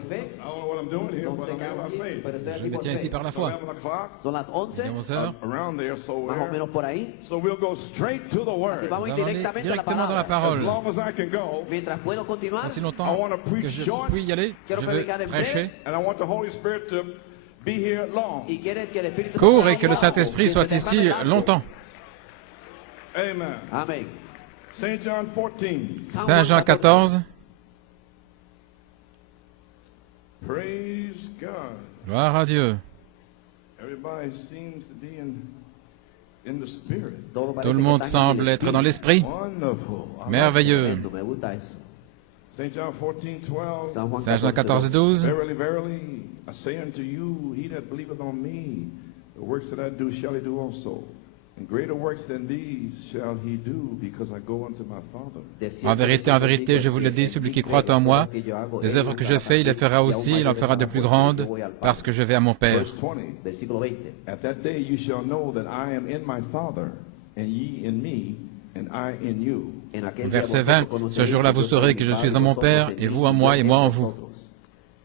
por fe. I don't know what I'm doing here, No but sé I'm qué here hago by aquí, faith. pero estoy Je aquí me por tiens ici fe. par la foi. 11 o'clock, Son las 11, Il est 11 heures. around there, so más o menos por ahí. So we'll go straight to the Así Word. vamos Nous allons aller directamente a la directement dans la palabra. As parole. long as I can go, Mientras puedo continuar, Aussi longtemps que je puis y aller, je veux prêcher. and I want the Holy Spirit to be here long. y quiere que el Espíritu Cours Santo et que le haga Saint-Esprit algo, soit que se ici derrame algo. longtemps. Amen. Amén. St. John 14. Saint Jean 14, Praise God. gloire à Dieu. Everybody seems to be in the Spirit. Tout le monde semble être dans l'esprit. Wonderful. Merveilleux. Me gusta eso. St. John 14:12. Saint Jean 14, 12. Verily, verily, I say unto you, he that believeth on me, the works that I do shall he do also. And greater works than these shall he do, because I go unto my Father. En vérité, je vous le dis, celui qui croit en moi, les œuvres que je fais, il les fera aussi, il en fera de plus grandes, parce que je vais à mon Père. Verse 20. Versículo 20. At that day you shall know that I am in my Father, and ye in me, and I in you. En aquel día Verset vosotros 20, conoceréis ce jour-là, vous que yo saurez soy que je mi suis Padre, en mon vosotros Père, en et mí, vous en moi, et moi en vous. vosotros.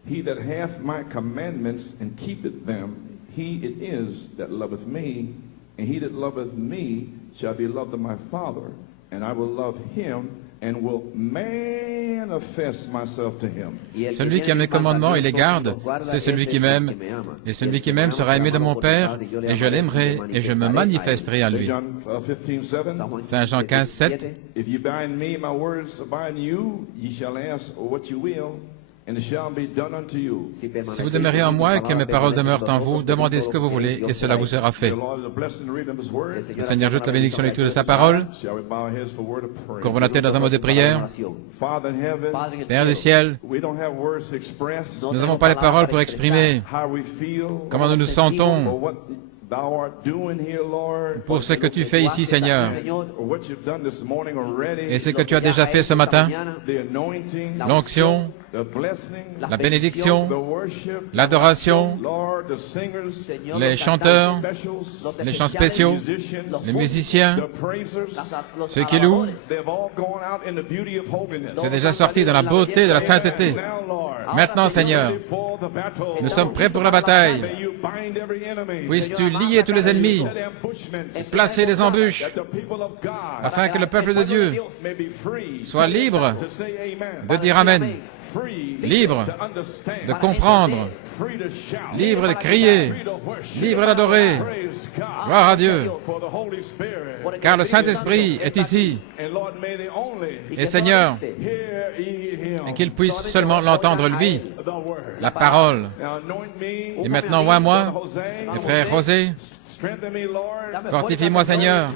He that hath my commandments and keepeth them, he it is that loveth me, and he that loveth me shall be loved of my Father, and I will love him, and will manifest myself to him. Y el que Celui qui tiene a mes mis commandements et les garde, mandamientos y los guarda, c'est celui ese qui es el m'aime. que me ama. Et celui El qui que m'aime me sera ama aimé de será mon amado por mi Père, Padre, y yo le et je amaré, l'aimerai, et je me manifesterai à St. lui. John 15:7. Saint Jean 15, 7. If ye abide in me, my words abide in you, ye shall ask what you will, and it shall be done unto you. Si vous demeurez en moi et que mes paroles demeurent en vous, demandez ce que vous voulez, et cela vous sera fait. The Lord is blessed in the reading of his word. Le Seigneur ajoute la bénédiction et la lecture de sa parole. Shall we bow our heads for a word of prayer? Courbons la tête dans un mot de prière. Father in heaven, Padre en el Père du cielo, ciel, we don't have words to express nous n'avons pas les paroles pour exprimer how we feel comment nous nous for sentons what thou art doing here, Lord, pour ce que tu fais ici, Seigneur, or what you've done this morning already, et ce que tu as déjà fait ce matin, the anointing, l'onction, the blessing, la bénédiction, the worship, l'adoration, Lord, the singers, Señor, les los chanteurs, specials, les chants spéciaux, musicians, les musiciens, the praisers, los ceux qui louent. alabadores. they've all gone out in the beauty of holiness. C'est déjà sorti dans la beauté de la sainteté. Now, Lord, Maintenant, Seigneur, ready for the battle. nous sommes prêts pour la bataille. May you bind every enemy. Puisses-tu lier tous les ennemis, Set ambushments, placer des embûches, that the people of God afin que le peuple de Dieu may be free soit libre to say amen, de dire Amen, free libre to understand, de comprendre, free to shout, libre de crier, free to worship. libre d'adorer. Praise God Gloire à Dieu, for the Holy Spirit. car le Saint-Esprit est ici. And Lord, may they only Et Seigneur, hear ye him, et qu'il puisse seulement l'entendre lui, the word. la parole. Now anoint me, Et maintenant, oins-moi, Jose, les frères José, strengthen me, Lord. fortifie-moi, Seigneur.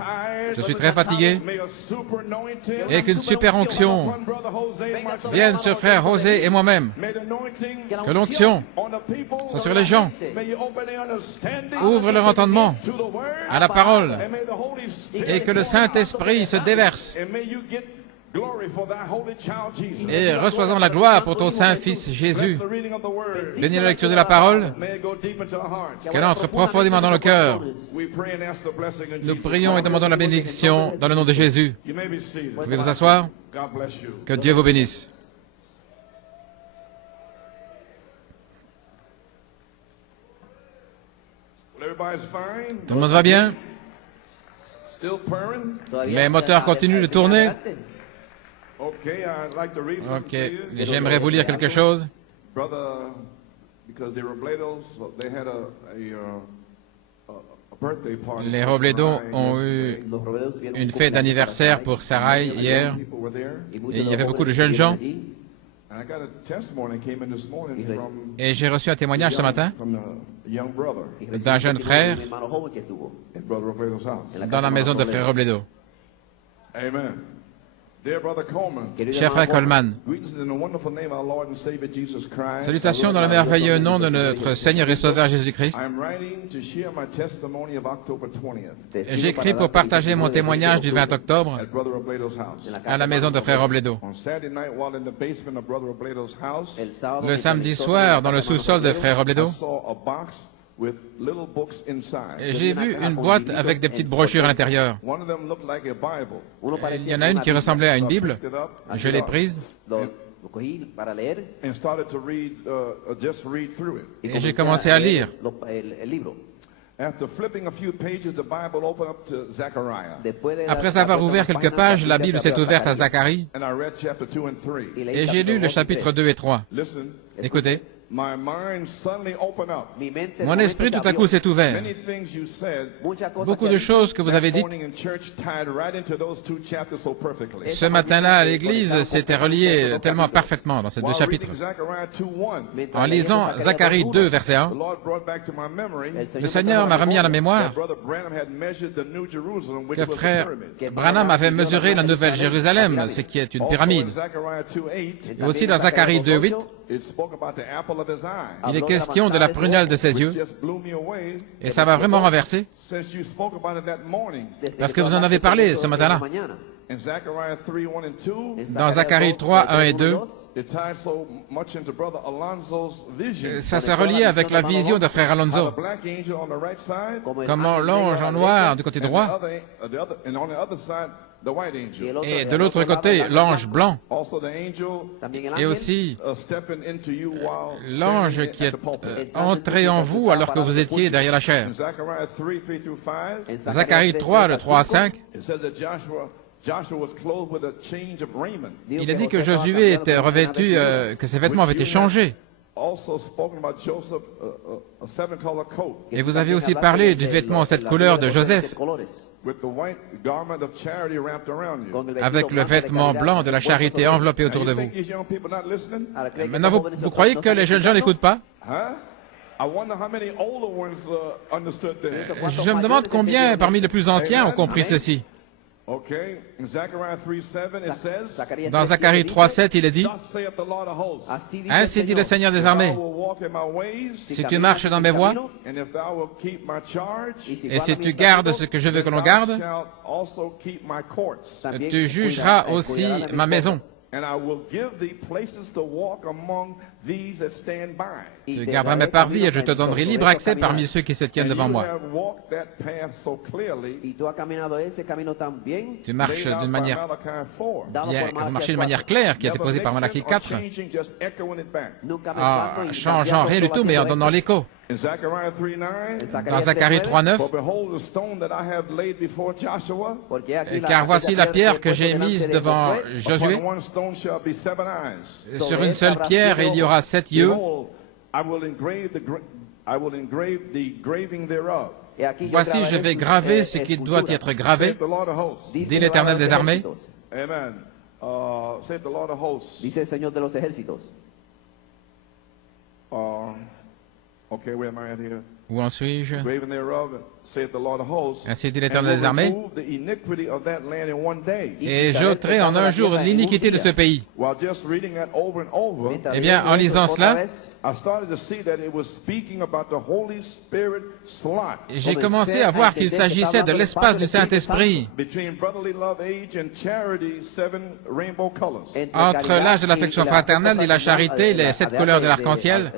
Je suis très fatigué. May a super anointing Et qu'une super onction upon Brother Jose, myself. vienne sur frère José et moi-même. May the anointing Que l'onction on the people soit sur les gens. May you open their understanding Ouvre leur entendement to the word. à la parole And may the Holy Spirit et que le Saint-Esprit se déverse. and may you get glory for thy holy child Jesus. Et reçoisons la gloire pour ton Saint-Fils Jésus. Bless the reading of the word. Bénis la lecture de la parole, May it go deep into our hearts. qu'elle entre profondément dans le cœur. We pray and ask the blessing in Nous Jesus' prions et name. demandons la bénédiction dans le nom de Jésus. You may be seated. Vous pouvez vous asseoir. God bless you. Que Dieu vous bénisse. Well, everybody's fine. Tout le monde va bien? Still purring? Todavía Les moteurs continuent de tourner. Okay, I'd like to read something Ok, to you. j'aimerais vous lire quelque chose. Brother, because they were Robledos, they had a birthday party. Les for Robledo Sarai ont eu yesterday. Los Robledos tuvieron une un fête d'anniversaire pour Sarai hier. People were there. y muchos Et il y de avait los beaucoup de jóvenes jeunes gens. estuvieron allí. And I got a testimony that came in this morning from Et j'ai reçu un témoignage ce matin from a young brother Y recibí d'un jeune testimonio de frère un hermano joven que estuvo in Brother Robledo's house. en la dans casa la de maison de Robledo. frère Robledo. Amen. Dear Brother Coleman, Querido Cher frère hermano Coleman, greetings in the wonderful name of our Lord and Savior Jesus Christ. salutations dans le merveilleux nom de notre Seigneur et Sauveur Jésus-Christ. I'm writing to share my testimony of October 20th Te J'écris escribo pour para darte partager mon testimonio del témoignage du 20 octobre at Brother Robledo's house. en la à casa la de maison de hermano frère Robledo. Robledo. On Saturday night while in the basement of Brother Robledo's house, El sábado, Le mientras samedi estoy en soir, la dans le casa de hermano sous-sol de Robledo, frère I Robledo, saw a box with little books inside. j'ai vu une boîte avec des petites brochures à l'intérieur. One of them looked like a Bible. uno Il parecía y en a une qui Biblia. ressemblait à une Bible. Picked it up. Je l'ai prise. Lo Lo cogí para leer and started to just read through it. y Et j'ai comencé commencé a à leer lire. el libro. After flipping a few pages, the Bible opened up to Zechariah. Después de Après dar avoir la ouvert vuelta quelques a la pages, página, la Bible s'est ouverte à Zacharie And I read chapter 2 and 3. y leí et j'ai lu le capítulo 2 y chapitre 3. 2 et 3. Listen, Écoutez, my mind suddenly opened up. Mi mente de mon momento esprit se tout à abrió. coup s'est ouvert. Many things you said Muchas cosas Beaucoup que de había choses que vous avez that dites morning in church tied right into those two chapters so perfectly. ce matin-là à l'église s'étaient reliées tellement parfaitement dans ces deux While chapitres. reading Zechariah 2:1, Mientras En leyendo lisant Zacharie 2, verset the 1, Lord brought back to my memory le Seigneur m'a remis à la mémoire that Brother Branham had measured the New Jerusalem, which que was a frère pyramid. Branham avait mesuré la Nouvelle Jérusalem, ce qui est une Also pyramide. in Zechariah 2:8, Et aussi dans Zacharie 2:8, it spoke about the apple of his eye, il est question de la prunelle de ses yeux, which just blew me away. et ça m'a vraiment renversé, Since you spoke about it that morning, parce que vous en avez parlé ce matin-là. in Zechariah 3:1 and 2, Dans Zacharie 3, 1 et 2, it tied so much into Brother Alonzo's vision. ça se reliait avec la vision de frère How the Alonso. black angel on the right side, Comment l'ange en noir du côté droit, and on the other side, the white angel. et de l'autre côté, l'ange blanc, Also the angel et aussi stepping into you while l'ange standing qui at est the pulpit. entré en vous alors que vous étiez derrière la chair. In Zechariah 3:3-5, Zacharie 3, le 3 à 5, it says that Joshua was clothed with a change of raiment. il a dit que Josué était revêtu, que ses vêtements avaient été changés. Also spoken about Joseph, a seven-color coat Et vous avez aussi parlé du vêtement en 7 couleurs de Joseph, with the white garment of charity wrapped around you. avec le vêtement blanc de la charité enveloppé autour And de you vous. think these young people not listening? Maintenant, vous croyez que les jeunes gens n'écoutent pas? Huh? I wonder how many older ones understood this. Je me demande combien parmi les plus anciens ont compris ceci. Okay, in Zechariah 3:7 it says, Dans Zacharie 3, 7, il est dit, "Thus saith the Lord of hosts, ainsi dit le Seigneur des if thou armées, wilt walk in my ways, si tu marches dans mes voies, and if thou wilt keep my charge, et si tu gardes ce que je veux que l'on garde, thou shalt also keep my courts, tu jugeras aussi ma maison. and I will give thee places to walk among these that stand by. Tu garderas mes parvis et je te donnerai libre accès parmi ceux qui se tiennent And devant you moi. have walked that path so clearly, Y tú has caminado ese camino tan bien, Tu marches laid out d'une by manière Malachi 4. dado bien, por vous Malachi marchez d'une 4. manière claire qui a été Never posée par Malachie mixing or 4, changing, just echoing it back. Nunca en mezclando y changeant cambiando rien du solo tout, mais en haciendo donnant l'écho. In Zechariah 3:9, Dans Zacharie 3, 9, for behold the stone that I have laid before Joshua, Porque aquí la- car voici la pierre que j'ai delante mise de devant Josué, Josué. upon one stone shall be 7 eyes. Sur une seule pierre, il y aura 7 yeux. Behold, I will engrave the graving thereof. Et aquí yo Voici, je vais graver ce qui doit être gravé, Saith the Lord of hosts. dit l'Éternel des armées. Amen. Saith the Lord of hosts. Dice el Señor de los ejércitos. Okay, where am I at here? Où en suis-je? Graven thereof, saith the Lord of hosts. Ainsi dit And l'Éternel will des armées. remove the iniquity of that land in one day. Et j'ôterai en un jour l'iniquité de ce pays. While just reading that over and over, Mientras Eh bien, leyendo en esto lisant otra cela, vez, I started to see that it was speaking about the Holy Spirit slot j'ai commencé à voir qu'il s'agissait de l'espace du Saint-Esprit between brotherly love, age, and charity, 7 rainbow colors. entre l'âge de l'affection fraternelle et la charité, les 7 couleurs de l'arc-en-ciel,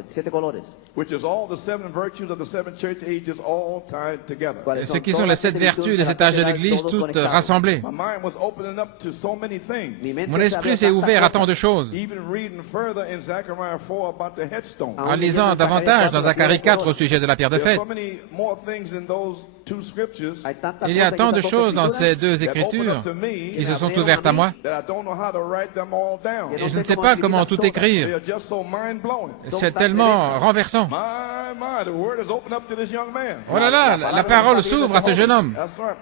Which is all the 7 virtues of the 7 church ages all tied together. ce qui sont les 7 vertus des 7 âges de l'Église, toutes rassemblées. My mind was opening up to so many things. Mon esprit s'est ouvert à tant de choses. Even reading further in Zechariah 4 about the headstone. En lisant davantage dans Zacharie 4 au sujet de la pierre de There's fête, so many more things in those two scriptures il y a tant de choses dans ces deux Écritures qui se sont ouvertes à moi, that I don't know how to write them all down. et je ne sais pas comment tout They écrire. are just so mind-blowing. C'est tellement renversant. My, the word is open up to this young man. Oh là là, la parole s'ouvre à ce jeune homme. That's right.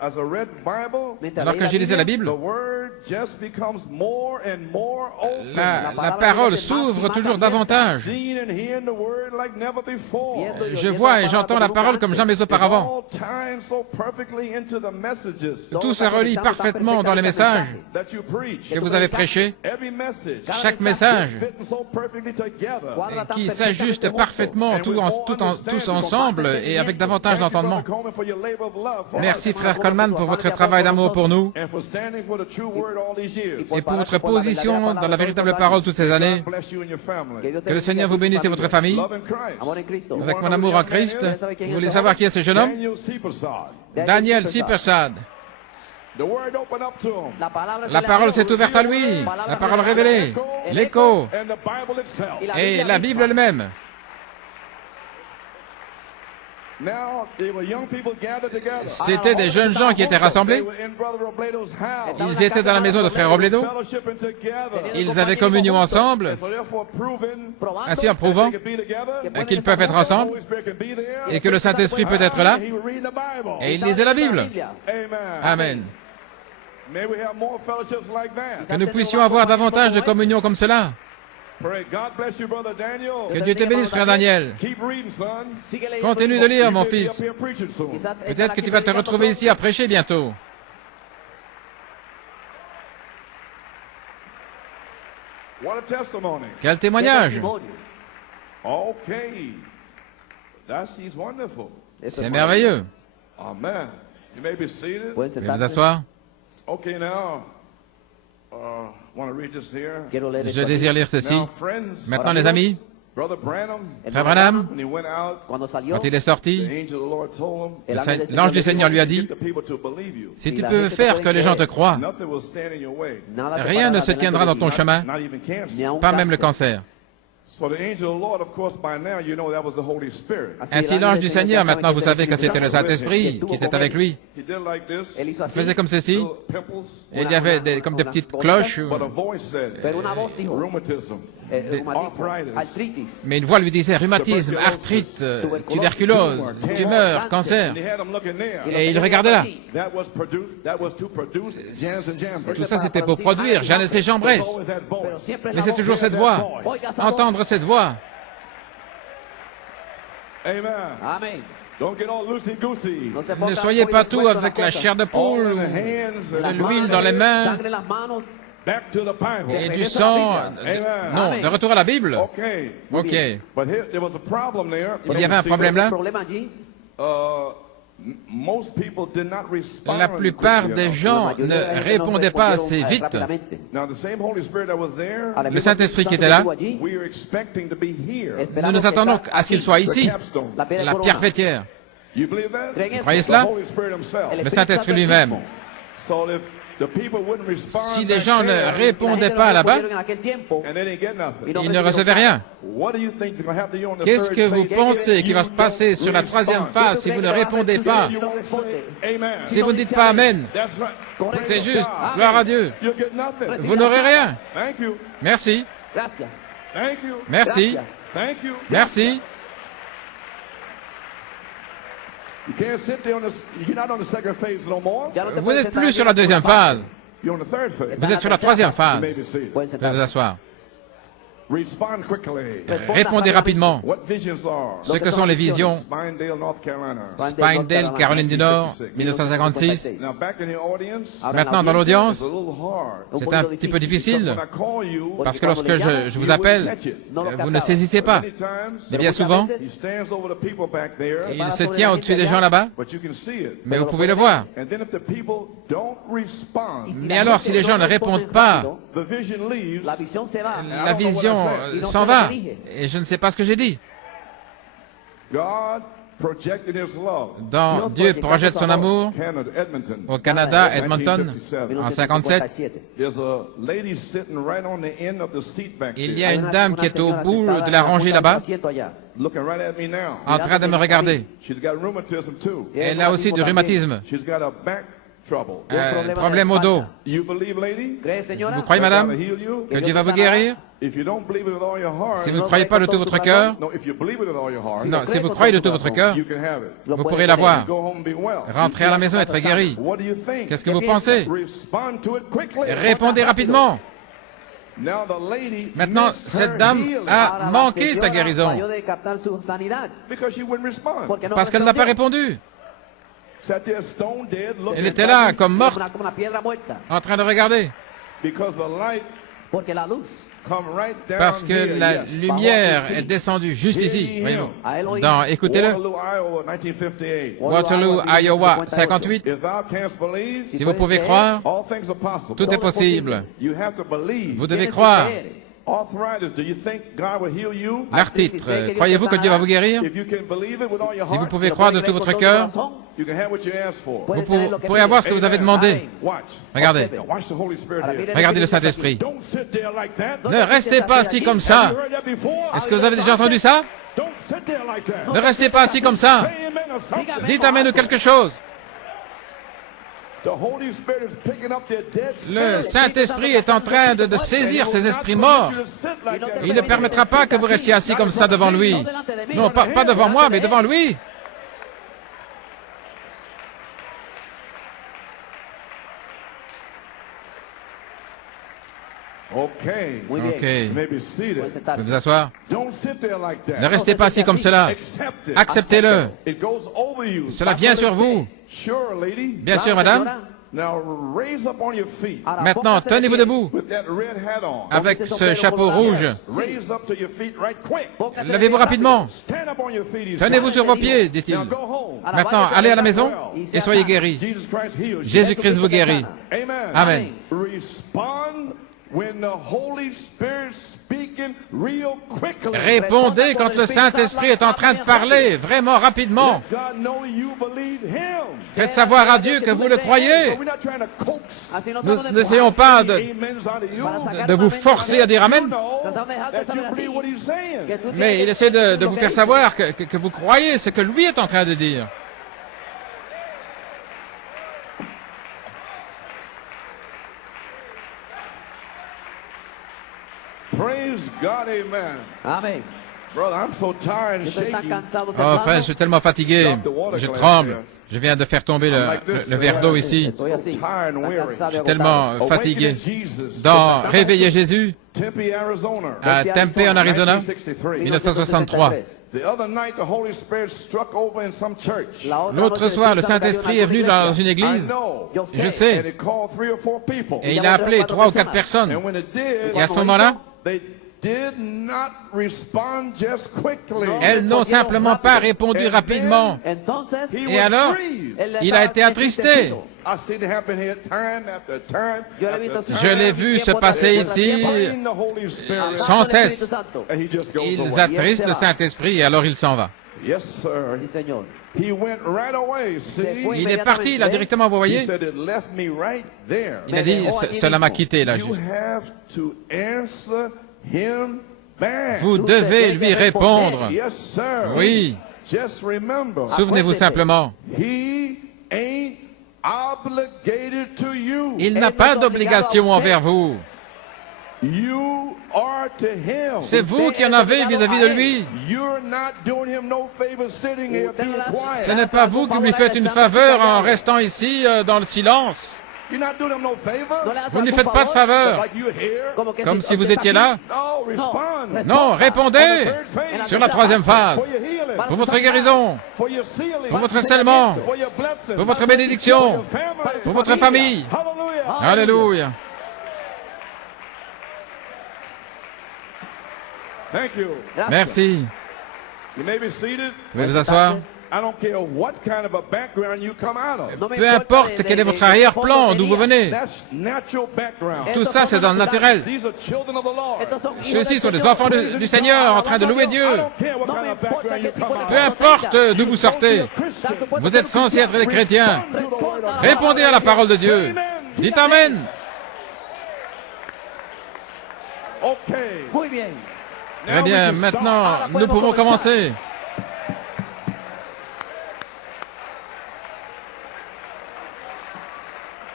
As I read Bible, Alors que j'ai lisé la Bible, the word just becomes more and more open. la parole s'ouvre toujours davantage. Seeing and hearing the word like never before. Je vois et j'entends la parole comme jamais auparavant. All timed so perfectly into the messages Tout se relie parfaitement dans les messages that you preach. que vous avez prêchés, Every message chaque message fitting so perfectly together. qui s'ajuste parfaitement tous ensemble et avec davantage Thank you, d'entendement. Brother Coleman, for your labor of love for Merci us frère Coleman pour votre travail d'amour pour nous and for standing for the true word all these years. et pour votre position dans la véritable parole toutes ces années. God bless you and your family. Que le Seigneur vous bénisse et votre famille. Love in Christ. Amor en Cristo. Avec mon amour en Christ, vous voulez savoir qui est ce jeune homme? Daniel Sipersad. Daniel Sipersad. The word opened up to him. La parole s'est ouverte à lui, la parole révélée, l'écho And the Bible itself. et la Bible elle-même. Now, there were young people gathered together. C'étaient des jeunes gens qui étaient rassemblés. They were in Brother Robledo's house. Ils étaient dans la maison de frère Robledo. Fellowshipping together. Ils avaient communion ensemble, So therefore, proving ainsi en prouvant they could be together. qu'ils peuvent être ensemble Holy Spirit could be there. et que le Saint-Esprit peut être là. He would read the Bible. Et ils lisaient la Bible. Amen. Amen. May we have more fellowships like that. Que nous puissions avoir davantage de communion comme cela. Pray. God bless you, Brother Daniel. Que Dieu te bénisse, frère Daniel. Keep reading, son. Continue de lire, mon You'll be up fils. here preaching soon. Peut-être que tu vas te retrouver ici à prêcher bientôt. What a testimony. Quel témoignage! Okay. He's wonderful. C'est merveilleux. Amen. You may be seated. Vous pouvez vous asseoir. Okay, now, want to read this here. Je désire lire ceci. Now, friends, Maintenant, les amis, Brother Branham, frère Branham, when he went out, quand il est the sorti, angel of the Lord told him, l'ange du Seigneur lui a dit, get the people to believe you. si tu peux faire que les gens te croient, Nothing will stand in your way. rien ne se tiendra dans ton chemin, Not even cancer. pas même le cancer. So the angel of the Lord, of course, by now you know that was the Holy Spirit. Ainsi, l'ange du Seigneur, maintenant vous savez que c'était le Saint-Esprit qui était avec lui. He did like this. Il faisait comme ceci, Little pimples. et il y avait comme des petites cloches, But a voice said, rheumatism, arthritis. mais une voix lui disait rhumatisme, arthrite, tuberculose, tumeur, cancer. And he had them looking there. Et il regardait là. That was to produce Jannes and Jambres. Tout ça, c'était pour produire Jeanne et Jambres. Always that voice. Mais c'est toujours cette voix. Entendre cette voix. Amen. Amen. Don't get all loosey-goosey. Ne soyez pas tout avec la chair de All poule, in the hands, de l'huile dans les mains back to the Bible. et du sang. Non, de retour à la Bible. Okay. Ok. But here, there was a problem there. Il y avait un problème là. Most people did not respond La plupart quickly des enough. gens ne répondaient pas assez vite. Now, the same Holy Spirit that was there, Le Saint-Esprit qui était là, we are expecting to be here. nous nous attendons à ce qu'il soit ici, The capstone. la pierre fêtière. You believe that? Vous croyez The cela? Holy Spirit himself. Le Saint-Esprit lui-même. So if the people wouldn't respond Si les back gens then, ne répondaient pas là-bas, and they didn't get nothing. ils ne recevaient rien. What do you think is going to happen to you on the Qu'est-ce third que vous phase? pensez qui va se passer sur la troisième phase si vous ne répondez pas? Amen. Si vous ne dites pas Amen, That's right. c'est juste, gloire à Dieu. You'll get nothing. Vous n'aurez rien. Thank you. Merci, Gracias. Thank you. merci, Thank you. merci. You can't sit there on this. You're not on the second phase no more. Vous n'êtes plus sur la deuxième phase. You're on the third phase. Vous êtes sur la troisième You phase. may be seated. Vous pouvez vous asseoir. Respond quickly. Répondez rapidement. What visions are? Ce que sont les visions. Spindale, North Carolina. Spindale, Caroline du Nord, 1956. Now back in the audience, Maintenant, dans l'audience, it's a little hard. c'est un petit peu difficile, When I call you, parce que lorsque je vous appelle, vous ne saisissez pas. many times, Mais bien souvent, he stands over the people back there, il se tient au-dessus des gens là-bas, but you can see it. mais vous pouvez le voir. And then if the people don't respond, Mais alors, si les gens ne répondent pas, the vision leaves. La visión se va. la vision s'en va. Et je ne sais pas ce que j'ai dit. God projected his love. Dans Dieu projette son amour Canada, Edmonton. au Canada, Edmonton, 1957. en 57. There's a lady sitting right on the end of the seat back Il there, y a une dame qui est au bout de la rangée là-bas, looking right at me now. en train de me regarder. She's got rheumatism too. Elle a aussi du rhumatisme, She's got a back trouble. problème au dos. You believe, lady? Vous croyez, madame, God will heal you? que Dieu va vous guérir? If you don't believe it with all your heart, Si vous ne croyez pas de tout votre cœur, no, if you believe it with all your heart, non, si vous croyez de tout votre cœur, you can have it. vous pourrez l'avoir. Go home and be well. Rentrez à la maison et être guéri. What do you think? Qu'est-ce que vous pensez? Respond to it quickly. Répondez rapidement. Now the lady Maintenant, missed cette her dame healing a manqué sa guérison because she wouldn't respond. parce qu'elle n'a pas répondu. Sat there stone dead, looking Elle était là, comme morte, Como una piedra muerta. en train de regarder. because the light Porque la luz come right down Parce que here. la Yes. lumière Follow est the descendue juste seat. ici. Hear him. Voyez-vous. Dans, écoutez-le, Waterloo, Iowa, 1958. Waterloo, Iowa, 58. If thou canst believe, Si vous pouvez croire, all things are possible. tout est possible. You have to believe. Vous devez croire. Arthritis, do you think God will heal you? L'arthrite, croyez-vous que Dieu va vous guérir? If you can believe it with all your Si vous heart, pouvez croire de tout votre cœur, you can have what you asked for. vous pourrez avoir ce que vous avez demandé. Watch. Regardez, Now watch the Holy Spirit here. regardez le Saint-Esprit. Don't sit there like that. Ne restez pas assis comme Have ça. you heard that before? Est-ce que vous avez déjà entendu ça? Don't sit there like that. Ne restez pas assis comme ça. Say amen or something. Dites amen ou quelque chose. The Holy Spirit is picking up their dead Le spirits. Saint-Esprit est en train de saisir ces esprits morts. Il ne permettra pas que vous restiez assis comme ça devant lui. Non, pas devant moi, mais devant lui. Okay. Ok. You may be seated. Vous pouvez vous asseoir. Don't sit there like that. Ne restez pas assis comme cela. Accept it. Acceptez-le. It goes over you. Cela vient sur vous. Sure, lady. Bien sûr, madame. Now raise up on your feet Maintenant, tenez-vous debout with that red hat on. avec ce chapeau rouge. Raise up to your feet right quick. Levez-vous rapidement. Stand up on your feet. he Tenez-vous said. sur vos pieds, dit-il. Now go home. Maintenant, allez à la maison et soyez guéris. Jesus Christ heals you. Jésus-Christ vous guérit. Amen. Amen. Respond when the Holy Spirit speaking real quickly. Répondez quand le Saint-Esprit est en train de parler, vraiment rapidement. Let God know you believe Him. Faites savoir à Dieu que vous le croyez. We're not trying to coax Nous n'essayons pas de amens out of you. de vous forcer à dire Amen, You know that you believe what He's saying. mais il essaie de vous faire savoir que vous croyez ce que lui est en train de dire. Praise God, amen. Amen. Brother, I'm so tired and Je suis shaky. cansado de Oh, frère, je suis tellement fatigué. Je tremble. Je viens de faire tomber Like this, le verre d'eau ici. Estoy así, So tired and tan weary. cansado y agotado. Tellement fatigué. Awakening Jesus. Dans Réveiller Jésus, Tempe, Arizona. à Tempe, en Arizona, 1963. 1963. The other night, the Holy Spirit struck over in some church. L'autre soir, le Saint-Esprit est venu dans une I église. know. Je And sais. it called 3 or 4 people. Et il a appelé 3 ou 4 personnes. And when it did, Et à ce moment-là, they did not respond just quickly. elles n'ont simplement pas répondu rapidement. Entonces, He Et was alors, grieved. il a été attristé. I seen it happen here time after time. Yo l'ai visto after Je time. l'ai vu se passer ici Find the Holy Spirit. sans cesse. And he just goes Ils away. attristent le Saint-Esprit et alors il s'en va. Yes, sir. Sí, señor. He went right away. See? fue. Il est parti, là, directement, vous He voyez. said it left me right there. Il a dit, cela m'a quitté, là. You have to answer him back. Vous devez lui répondre. Yes, sir. Oui, Just remember, souvenez-vous simplement. he ain't obligated to you. Il n'a pas d'obligation envers vous. You are to him. C'est vous qui en avez vis-à-vis de lui. You're not doing him no favor sitting here being quiet. Ce n'est pas vous qui lui faites une faveur en restant ici dans le silence. You're not doing him no favor. Vous ne lui faites pas de faveur. Like you're here. Comme si vous étiez là. No, respond. Non, répondez Third phase. sur la 3e phase. For your healing. Pour votre guérison, For your sealing. pour votre scellement, For your blessing. pour votre For bénédiction, your family. pour votre famille. Hallelujah. Alléluia. Thank you. Merci. You may be seated. Vous pouvez vous asseoir. I don't care what kind of a background you come out of. Peu importe quel est votre arrière-plan, d'où vous venez. That's natural background. Tout ça, c'est dans le naturel. These are children of the Lord. Ceux-ci sont des enfants du Seigneur en train de louer Dieu. I don't care what kind of background you come out Peu of. importe d'où vous sortez, vous êtes censés être des chrétiens. Répondez à la parole de Dieu. Dites Amen. Okay. Muy bien. Très bien, maintenant, nous pouvons commencer.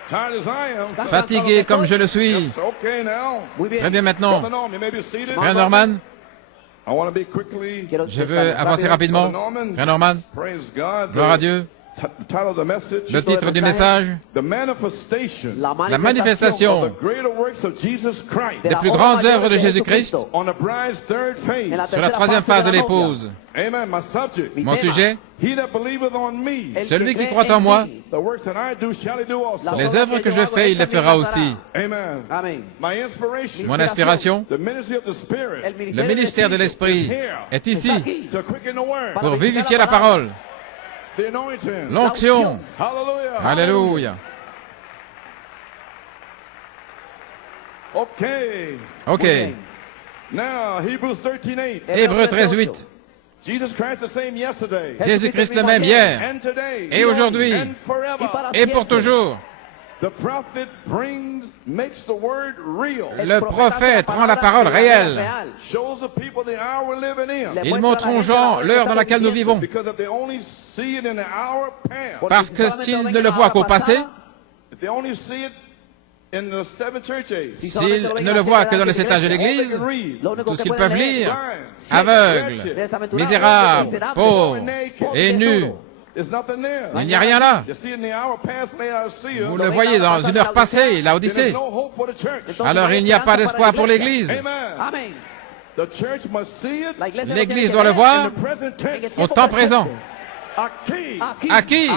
Tired as I am. Fatigué comme je le suis. Yes, okay now. Muy bien. Très bien maintenant. Brother Norm, you may be seated. Frère Norman, I want to be quickly. je veux avancer rapidement. Frère Norman, Praise God. gloire à Dieu. The title of the message. Le titre du message, The manifestation la manifestation of the greater works of Jesus Christ des plus grandes œuvres de Jésus-Christ on the bride's third phase. sur la 3e phase de l'épouse. Amen. My subject. Mon sujet, He that believeth on me, celui qui croit en moi, the works that I do shall he do also. les œuvres que je fais, il les fera aussi. Amen. Amen. My inspiration. Mon inspiration, The ministry of the Spirit. le ministère de l'Esprit, est ici To quicken the word. pour vivifier la parole, The anointing. l'onction. Hallelujah. Alléluia. Okay. Ok, Now, Hebrews 13:8. Hébreux 13:8. Jesus Christ the same yesterday Jésus-Christ le même hier and today et aujourd'hui and forever. et pour toujours. The prophet makes the word real. Le prophète rend la parole réelle. Shows the people the hour we're living in. Ils montrent aux gens l'heure dans laquelle nous vivons. Because if they only see it in the hour past, Parce que s'ils ne le voient qu'au passé, if they only see it in the seven church ages, s'ils ne le voient que dans les 7 âges de l'Église, tout ce qu'ils peuvent lire, aveugles, misérables, pauvres et nus, il n'y a rien là. Vous le voyez dans une heure passée, l'Odyssée. Alors il n'y a pas d'espoir pour l'Église. L'Église doit le voir au temps présent. À qui?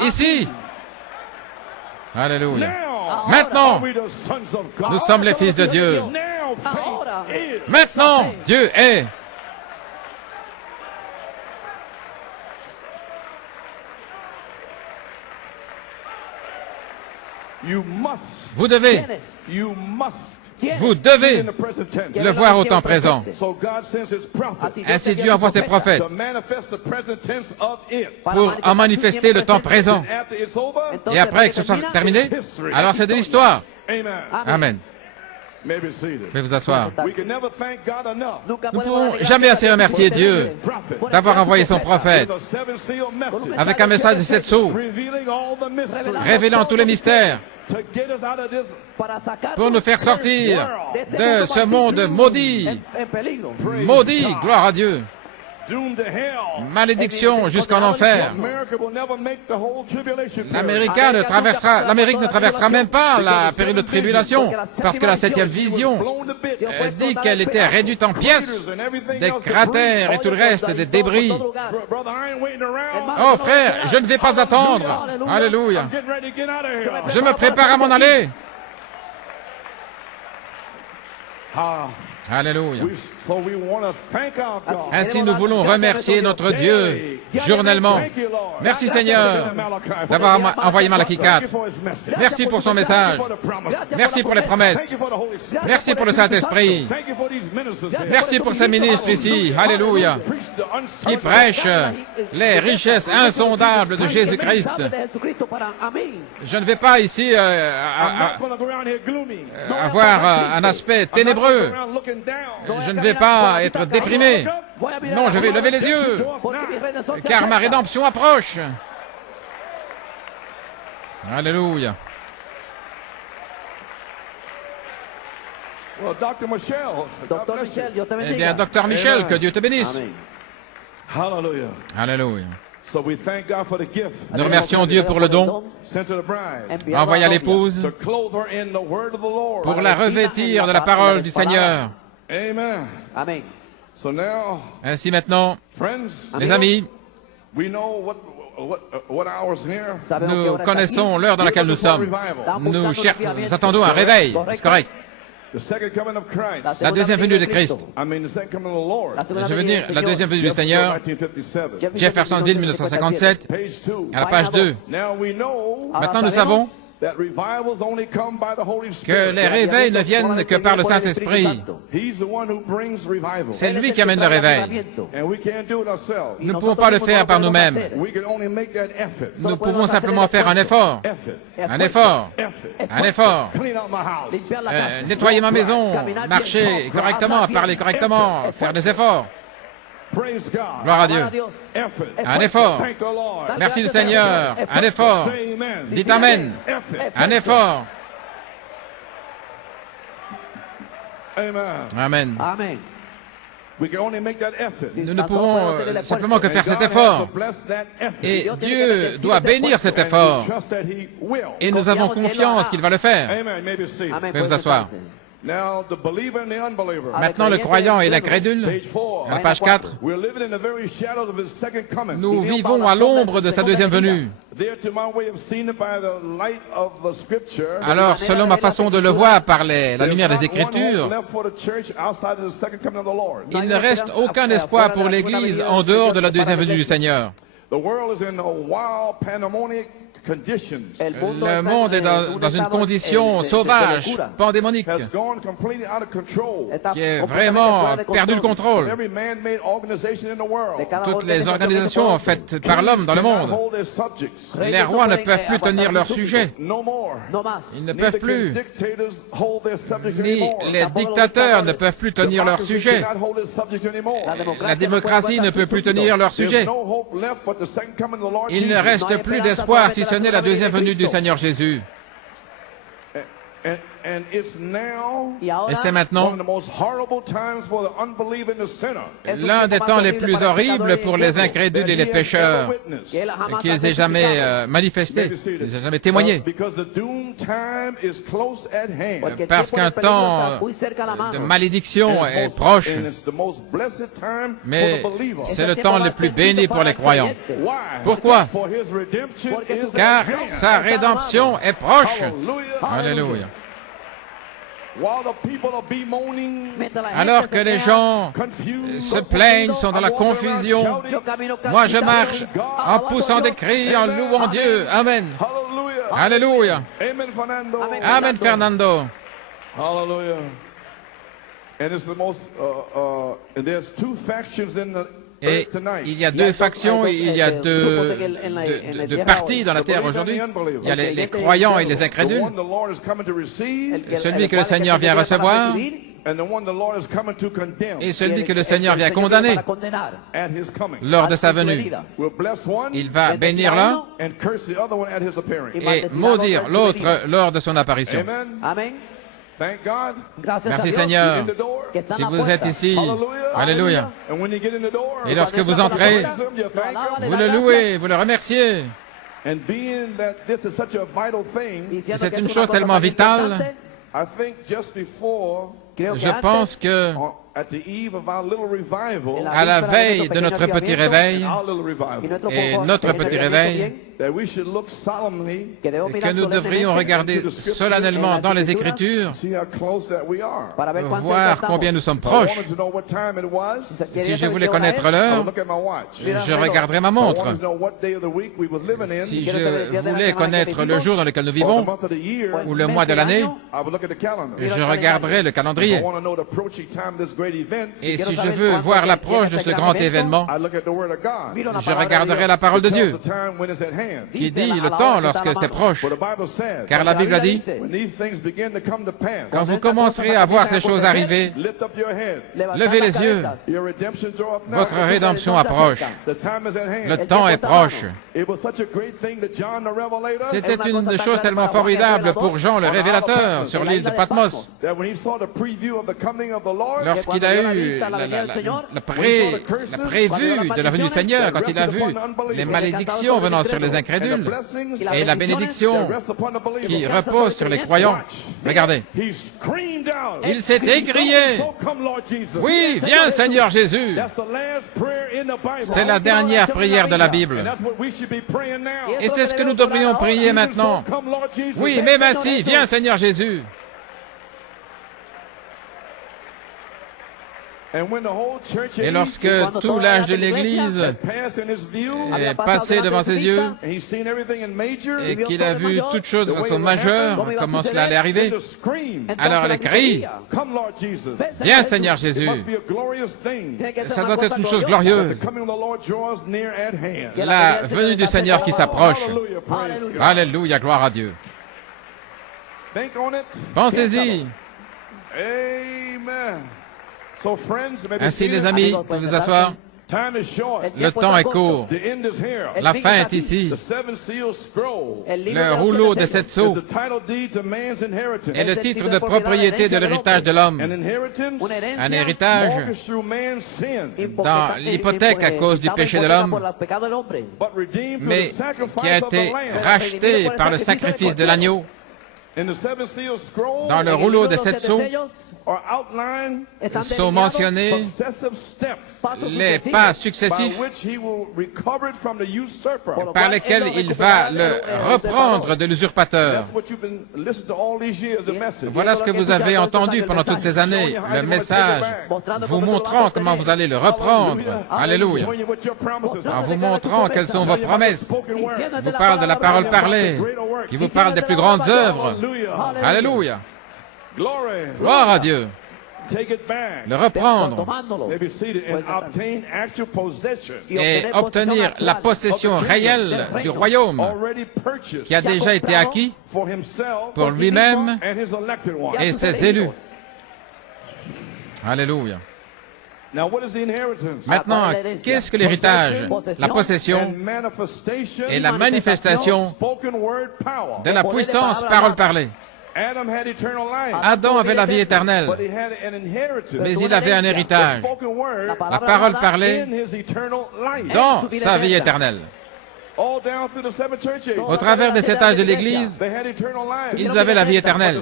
Ici. Alléluia. Maintenant, nous sommes les fils de Dieu. Maintenant, Dieu est. Vous devez le voir au temps présent. Ainsi Dieu envoie ses prophètes pour en manifester le temps présent. Et après que ce soit terminé, alors c'est de l'histoire. Amen. Veuillez vous asseoir. Nous ne pouvons jamais assez remercier Dieu d'avoir envoyé son prophète avec un message de 7 sceaux, révélant tous les mystères pour nous faire sortir de ce monde maudit. Maudit, gloire à Dieu. Malédiction jusqu'en enfer. L'Amérique ne traversera même pas la période de tribulation, parce que la 7e vision dit qu'elle était réduite en pièces, des cratères et tout le reste, des débris. Oh frère, je ne vais pas attendre. Alléluia. Je me prépare à m'en aller. Alléluia. Ainsi, nous voulons remercier notre Dieu journellement. Merci Seigneur d'avoir envoyé Malachie 4. Merci pour son message. Merci pour les promesses. Merci pour le Saint-Esprit. Merci pour ces ministres ici. Alléluia. Qui prêchent les richesses insondables de Jésus-Christ. Je ne vais pas ici avoir un aspect ténébreux. Je ne vais pas être déprimé. Non, je vais lever les yeux, car ma rédemption approche. Alléluia. Eh bien, Docteur Michel, que Dieu te bénisse. Alléluia. Nous remercions Dieu pour le don envoyé à l'épouse pour la revêtir de la parole du Seigneur. Amen. Ainsi maintenant, les amis, nous connaissons l'heure dans laquelle nous sommes. Nous attendons un réveil, c'est correct. La deuxième venue de Christ. Je veux dire, la deuxième venue du Seigneur. Jeffersonville, 1957, à la page 2. Maintenant, nous savons que les réveils ne viennent que par le Saint-Esprit. C'est lui qui amène le réveil. Nous ne pouvons pas le faire par nous-mêmes. Nous pouvons simplement faire un effort. Un effort. Un effort. Nettoyer ma maison, marcher correctement, parler correctement, faire des efforts. Gloire à Dieu. Un effort. Merci le Seigneur. Un effort. Dites Amen. Un effort. Amen. Nous ne pouvons simplement que faire cet effort. Et Dieu doit bénir cet effort. Et nous avons confiance qu'il va le faire. Veuillez vous asseoir. Maintenant, le croyant et l'incrédule, à la page 4, nous vivons à l'ombre de sa deuxième venue. Alors, selon ma façon de le voir par la lumière des Écritures, il ne reste aucun espoir pour l'Église en dehors de la deuxième venue du Seigneur. Le monde est dans une condition sauvage, pandémonique, qui est vraiment perdu le contrôle. Toutes les organisations faites par l'homme dans le monde, les rois ne peuvent plus tenir leur sujet. Ils ne peuvent plus. Ni les dictateurs ne peuvent plus tenir leur sujet. La démocratie ne peut plus tenir leur sujet. Il ne reste plus d'espoir si ce n'est la deuxième venue du Seigneur Jésus. Et c'est maintenant l'un des temps les plus horribles pour les incrédules et les pécheurs qu'ils aient jamais manifesté, qu'ils aient jamais témoigné. Parce qu'un temps de malédiction est proche, mais c'est le temps le plus béni pour les croyants. Pourquoi? Car sa rédemption est proche. Alléluia. Alors que les gens se plaignent, sont dans la confusion, moi je marche en poussant des cris, en louant Dieu. Amen. Alléluia. Amen, Fernando. Hallelujah. And it's the most, there's two factions in the Et il y a deux factions, il y a deux partis dans la terre aujourd'hui. Il y a les croyants et les incrédules. Celui que le Seigneur vient recevoir et celui que le Seigneur vient condamner lors de sa venue. Il va bénir l'un et maudire l'autre lors de son apparition. Merci Seigneur. Si vous êtes ici, alléluia. Et lorsque vous entrez, vous le louez, vous le remerciez. C'est une chose tellement vitale. Je pense que à la veille de notre petit réveil, et notre petit réveil, que nous devrions regarder solennellement dans les Écritures, voir combien nous sommes proches. Si je voulais connaître l'heure, je regarderais ma montre. Si je voulais connaître le jour dans lequel nous vivons, ou le mois de l'année, je regarderais le calendrier. Et si je veux voir l'approche de ce grand événement, je regarderai la parole de Dieu, qui dit le temps lorsque c'est proche. Car la Bible a dit, quand vous commencerez à voir ces choses arriver, levez les yeux, votre rédemption approche. Le temps est proche. C'était une chose tellement formidable pour Jean le révélateur sur l'île de Patmos. Lorsqu'il a eu la prévue de la venue du Seigneur, quand il a vu les malédictions venant sur les incrédules et la bénédiction qui repose sur les croyants. Regardez. Il s'est écrié. Oui, viens Seigneur Jésus. C'est la dernière prière de la Bible. Et c'est ce que nous devrions prier maintenant. Oui, même ainsi, viens Seigneur Jésus. Et lorsque tout l'âge de l'Église est passé devant ses yeux et qu'il a vu toutes choses de façon majeure, comment cela allait arriver, alors elle crie, « Viens Seigneur Jésus !» Ça doit être une chose glorieuse. La venue du Seigneur qui s'approche. Alléluia, gloire à Dieu. Pensez-y. Amen. Ainsi, les amis, vous vous asseoir. Le temps est court. La fin est ici. Le rouleau de sept sceaux est le titre de propriété de l'héritage de l'homme. Un héritage dans l'hypothèque à cause du péché de l'homme, mais qui a été racheté par le sacrifice de l'agneau. Dans le rouleau des 7 sceaux sont mentionnés les pas successifs par lesquels il va le reprendre de l'usurpateur. Voilà ce que vous avez entendu pendant toutes ces années, le message vous montrant comment vous allez le reprendre. Alléluia. En vous montrant quelles sont vos promesses. Il vous parle de la parole parlée, qui vous parle des plus grandes œuvres. Alléluia. Gloire à Dieu. Le reprendre et obtenir la possession réelle du royaume qui a déjà été acquis pour lui-même et ses élus. Alléluia. Maintenant, qu'est-ce que l'héritage? La possession et la manifestation de la puissance parole parlée. Adam avait la vie éternelle, mais il avait un héritage, la parole parlée dans sa vie éternelle. Au travers des 7 âges de l'Église, ils avaient la vie éternelle.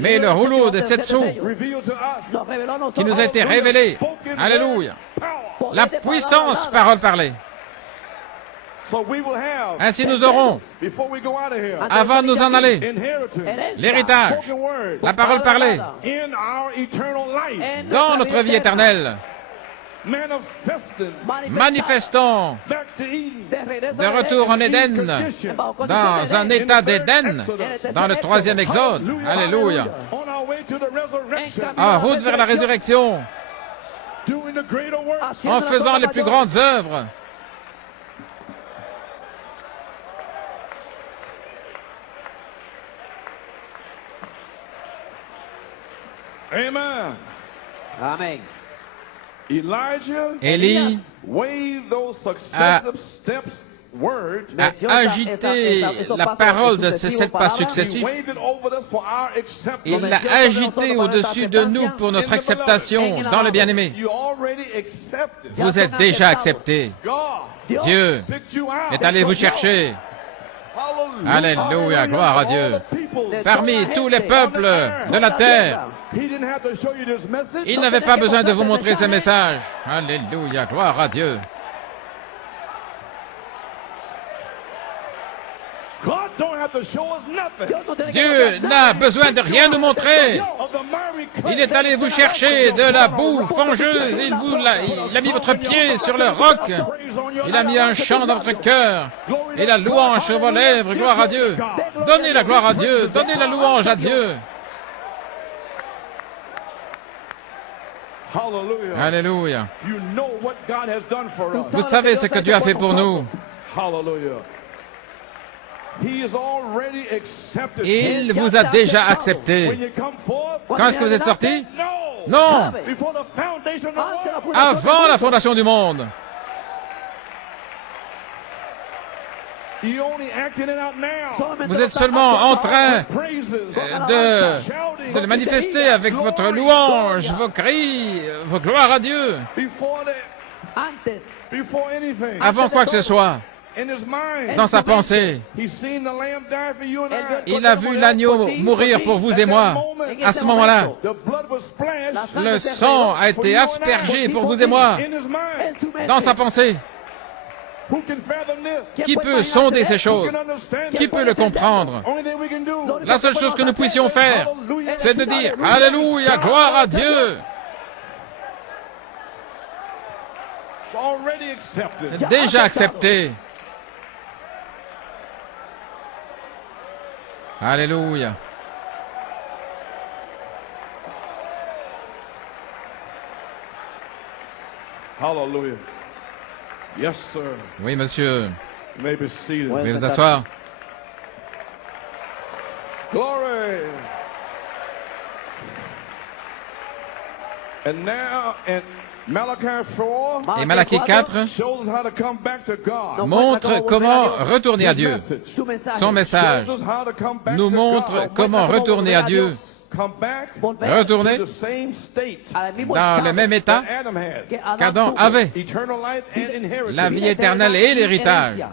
Mais le rouleau des 7 sceaux qui nous a été révélé, alléluia, la puissance parole parlée. Ainsi nous aurons, avant de nous en aller, l'héritage, la parole parlée, dans notre vie éternelle, manifestant de retour en Éden, dans un état d'Éden, dans le 3e Exode. Alléluia. En route vers la résurrection, en faisant les plus grandes œuvres. Amen. Amen. Élie a agité la parole de ces 7 pas successifs. Il l'a agité au-dessus de nous pour notre acceptation dans le bien-aimé. Vous êtes déjà acceptés. Dieu est allé vous chercher. Alléluia, gloire à Dieu. Parmi tous les peuples de la terre, il n'avait pas besoin de vous montrer ce message. Alléluia, gloire à Dieu. Dieu n'a besoin de rien nous montrer. Il est allé vous chercher de la boue fangeuse. Il a mis votre pied sur le roc. Il a mis un chant dans votre cœur. Et la louange sur vos lèvres. Gloire à Dieu. Donnez la gloire à Dieu. Donnez la louange à Dieu. Alléluia. Vous savez ce que Dieu a fait pour nous. Il vous a déjà accepté. Quand est-ce que vous êtes sortis? Non! Avant la fondation du monde. Vous êtes seulement en train de le manifester avec votre louange, vos cris, vos gloires à Dieu. Avant quoi que ce soit. Dans sa pensée, il a vu l'agneau mourir pour vous et moi. À ce moment-là, le sang a été aspergé pour vous et moi. Dans sa pensée. Qui peut sonder ces choses? Qui peut le comprendre? La seule chose que nous puissions faire, c'est de dire « Alléluia, gloire à Dieu !» C'est déjà accepté. Alléluia. Hallelujah. Yes, sir. Oui, monsieur. You may be seated. Vous pouvez vous asseoir. Glory. And now, et Malachie 4 montre comment retourner à Dieu. Son message nous montre comment retourner à Dieu. Retourner dans le même état qu'Adam avait. La vie éternelle et l'héritage.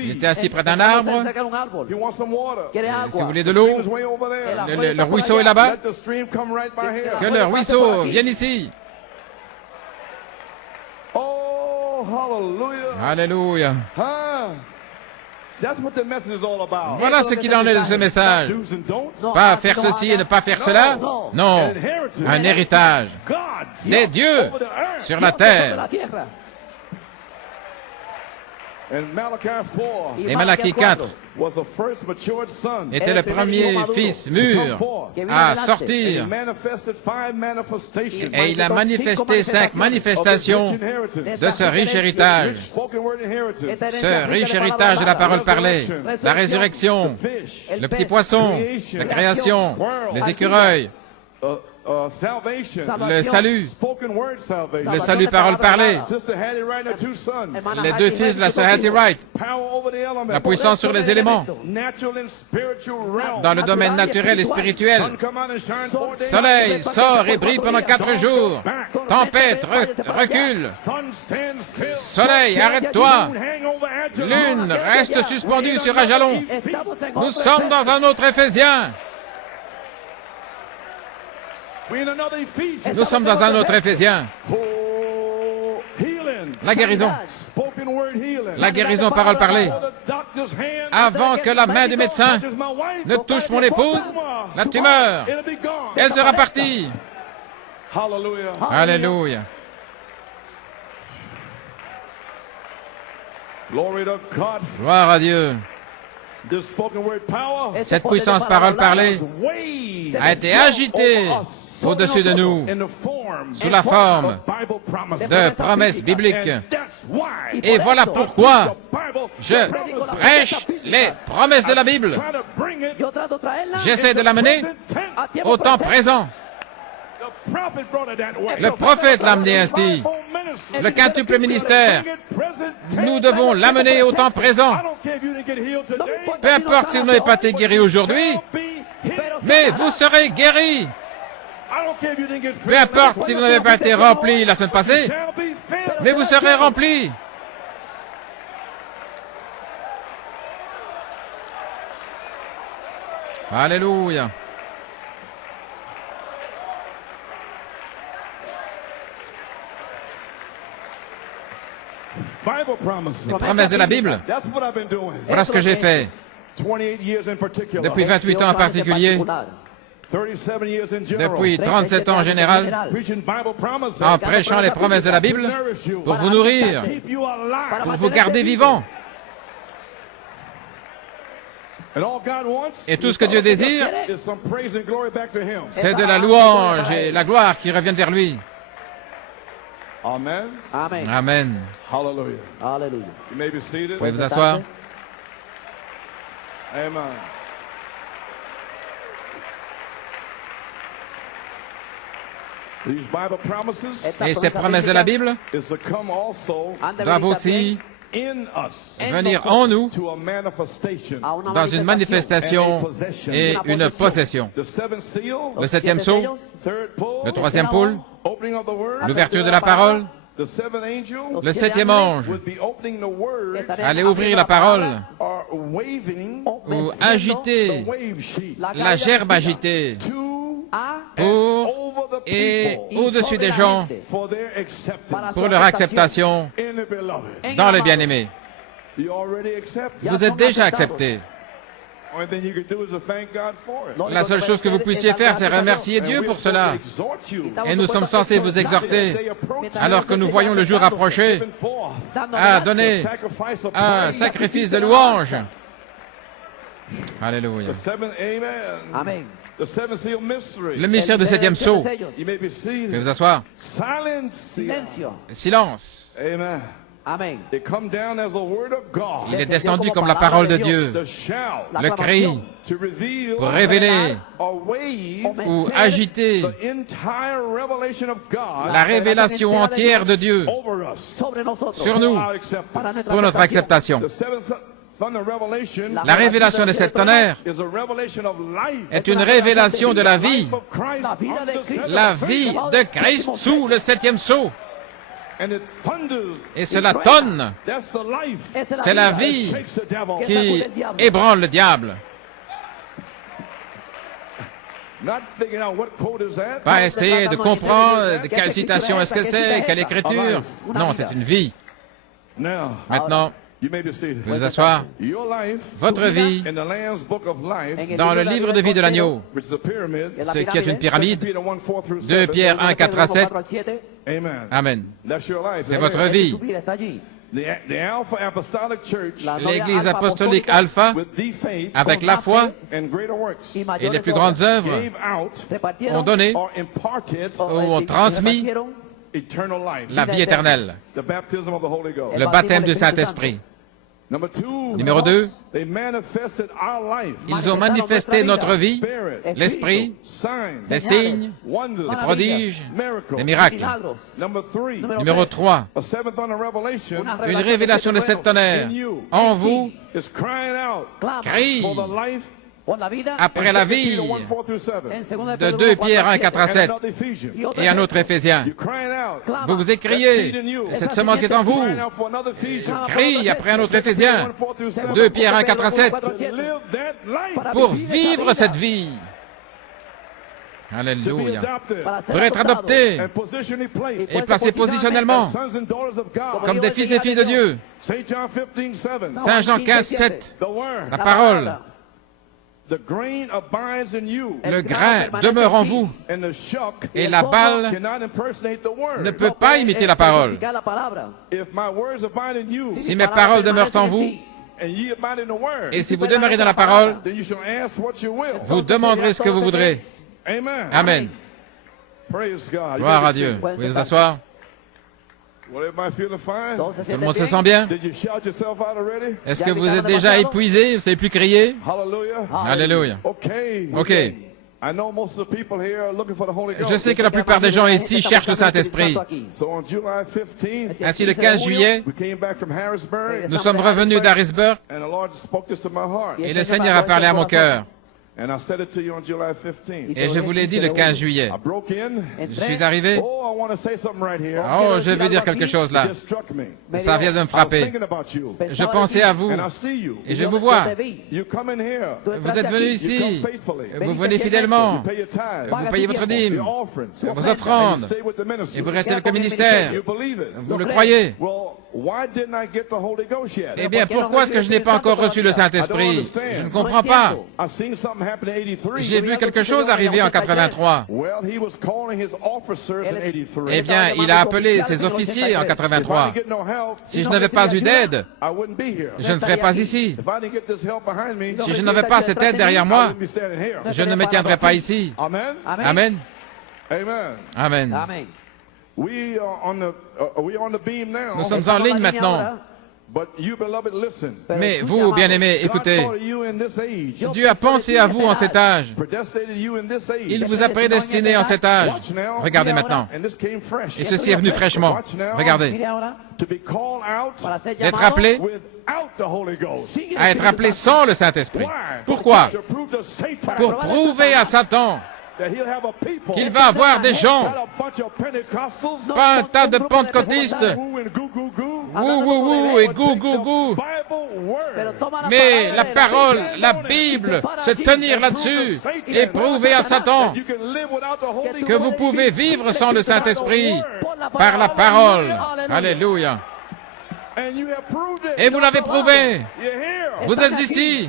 Il était assis près d'un arbre. Si vous voulez de l'eau, le ruisseau est là-bas. Que le ruisseau vienne ici. Alléluia. Voilà ce qu'il en est de ce message. Pas faire ceci et ne pas faire cela. Non, un héritage des dieux sur la terre. Et Malachie 4 était le premier fils mûr à sortir. Et il a manifesté 5 manifestations de ce riche héritage. Ce riche héritage de la parole parlée. La résurrection, le petit poisson, la création, les écureuils, le salut parole parlée, les 2 fils de la sœur Hattie Wright, la puissance sur les éléments, dans le domaine naturel et spirituel. Soleil sort et brille pendant 4 jours, tempête recule, soleil arrête-toi, lune reste suspendue sur un jalon. Nous sommes dans un autre Éphésiens. Nous sommes dans un autre Éphésien. La guérison. La guérison, parole parlée. Avant que la main du médecin ne touche mon épouse, la tumeur, elle sera partie. Alléluia. Gloire à Dieu. Cette puissance parole parlée a été agitée au-dessus de nous, sous la forme de promesses bibliques. Et voilà pourquoi je prêche les promesses de la Bible. J'essaie de l'amener au temps présent. Le prophète l'a amené ainsi. Le quintuple ministère, nous devons l'amener au temps présent. Peu importe si vous n'avez pas été guéri aujourd'hui, mais vous serez guéri. Peu importe si vous n'avez pas été rempli la semaine passée, mais vous serez rempli. Alléluia. Les promesses de la Bible, voilà ce que j'ai fait. Depuis 28 ans en particulier, depuis 37 ans en général, en prêchant les promesses de la Bible, pour vous nourrir, pour vous garder vivant. Et tout ce que Dieu désire, c'est de la louange et la gloire qui reviennent vers lui. Amen. Amen. Hallelujah. Hallelujah. You may be seated. Vous pouvez vous asseoir. Amen. These Bible promises Et ces promesses de la Bible is to come also doivent aussi in us venir en nous to a manifestation. dans une manifestation et une possession. The seventh seal, Le 7e sceau, third pull, le 3e pôle, opening of the word, l'ouverture de la parole, the seventh angel le 7e ange would be opening the word allait ouvrir la parole or waving ou agiter the wave sheet la gerbe agitée to pour et au-dessus des gens for their acceptance pour leur acceptation in the beloved. dans les bien-aimés. You already accepted. Vous êtes déjà acceptés. Only thing you can do is to thank God for it. La seule chose que vous puissiez faire, c'est remercier Dieu pour cela. Et nous sommes censés vous exhorter, alors que nous voyons le jour approcher, à donner un sacrifice de louange. Alléluia. Amen. Le mystère du 7e sceau. You may be Vous seated. pouvez vous asseoir. Silence. Silencio. Silence. Amen. Amen. It come down as a word of God. Il est descendu comme la parole de Dieu. The shout Le cri to reveal pour révéler or wave ou agiter the entire revelation of God la révélation entière de Dieu over us. Sobre nosotros. sur nous Our acceptance. Para nuestra pour notre acceptation. The seventh thunder revelation La révélation de cette tonnerre is a revelation of life. est une révélation de la vie, Of Christ under the la vie de Christ sous le 7e sceau. Et cela tonne. C'est la vie qui ébranle le diable. Pas essayer de comprendre de quelle citation est-ce que c'est, quelle écriture. Non, c'est une vie. Maintenant, vous vous asseoir. Votre vie, dans le livre de vie de l'agneau, ce qui est une pyramide, 2 Pierre 1, 4 à 7. Amen. C'est votre vie. L'Église apostolique Alpha, avec la foi et les plus grandes œuvres, ont donné ou ont transmis la vie éternelle, le baptême du Saint-Esprit. Numéro 2, ils ont manifesté notre vie, l'Esprit, des signes, des prodiges, des miracles. Numéro 3, une révélation de sept tonnerres en vous crie après la vie de 2 Pierre 1, 4 à 7 et un autre Éphésiens. Vous vous écriez, cette semence qui est en vous, crie après un autre Éphésiens, 2 Pierre 1, 4 à 7, pour vivre cette vie. Alléluia. Pour être adopté et placé positionnellement comme des fils et filles de Dieu. Saint Jean 15, 7, la parole. Le grain demeure en vous et la balle ne peut pas imiter la parole. Si mes paroles demeurent en vous et si vous demeurez dans la parole, vous demanderez ce que vous voudrez. Amen. Gloire à Dieu. Vous pouvez vous asseoir. Tout le monde se sent bien? Est-ce que vous êtes déjà épuisé? Vous ne savez plus crier? Alléluia. OK. Je sais que la plupart des gens ici cherchent le Saint-Esprit. Ainsi, le 15 juillet, nous sommes revenus d'Harrisburg et le Seigneur a parlé à mon cœur. Et je vous l'ai dit le 15 juillet. Je suis arrivé. Oh, je veux dire quelque chose là. Ça vient de me frapper. Je pensais à vous. Et je vous vois. Vous êtes venus ici. Vous venez fidèlement. Vous payez votre dîme, vos offrandes. Et vous restez avec le ministère. Vous le croyez? Eh bien, pourquoi est-ce que je n'ai pas encore reçu le Saint-Esprit? Je ne comprends pas. J'ai vu quelque chose arriver en 83. Eh bien, il a appelé ses officiers en 83. Si je n'avais pas eu d'aide, je ne serais pas ici. Si je n'avais pas cette aide derrière moi, je ne me tiendrais pas ici. Amen. Amen. Nous sommes en ligne maintenant. Mais vous, bien-aimés, écoutez, Dieu a pensé à vous en cet âge. Il vous a prédestiné en cet âge. Regardez maintenant. Et ceci est venu fraîchement. Regardez. D'être appelé à être appelé sans le Saint-Esprit. Pourquoi? Pour prouver à Satan qu'il va avoir des gens, pas un tas de pentecôtistes, wou et gou, mais la parole, la Bible, se tenir là-dessus et prouver à Satan que vous pouvez vivre sans le Saint-Esprit par la parole. Alléluia. Et vous l'avez prouvé. Vous êtes ici.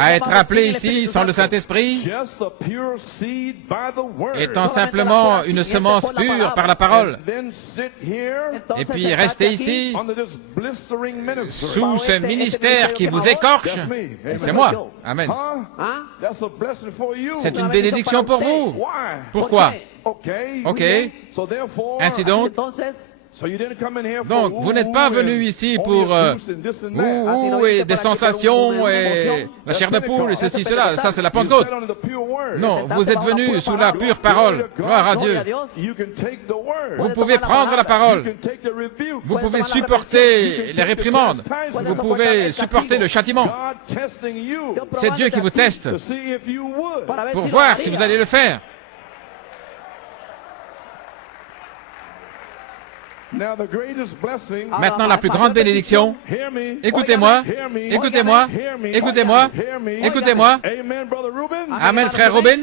À être appelé ici sans le Saint-Esprit, étant simplement une semence pure par la parole, et puis rester ici sous ce ministère qui vous écorche, c'est moi. Amen. C'est une bénédiction pour vous. Pourquoi? OK. Ainsi donc, Donc, vous n'êtes pas venu ici pour et des sensations et la chair de poule et ceci, cela. Ça, c'est la Pentecôte. Non, vous êtes venu sous la pure parole. Gloire à Dieu. Vous pouvez prendre la parole. Vous pouvez supporter les réprimandes. Vous pouvez supporter le châtiment. C'est Dieu qui vous teste pour voir si vous allez le faire. Maintenant, la plus grande bénédiction. Écoutez-moi, écoutez-moi, écoutez-moi, écoutez-moi. Amen, frère Robin.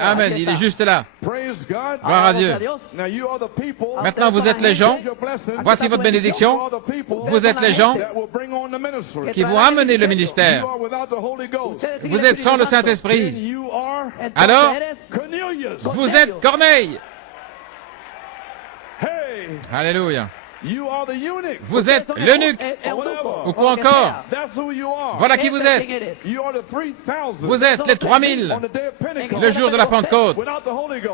Amen, il est juste là. Gloire à Dieu. Maintenant, vous êtes les gens. Voici votre bénédiction. Vous êtes les gens qui vont amener le ministère. Vous êtes sans le Saint-Esprit. Alors, vous êtes Corneille. Alléluia. Vous êtes l'eunuque, ou quoi encore. Voilà qui vous êtes. Vous êtes les 3000, le jour de la Pentecôte,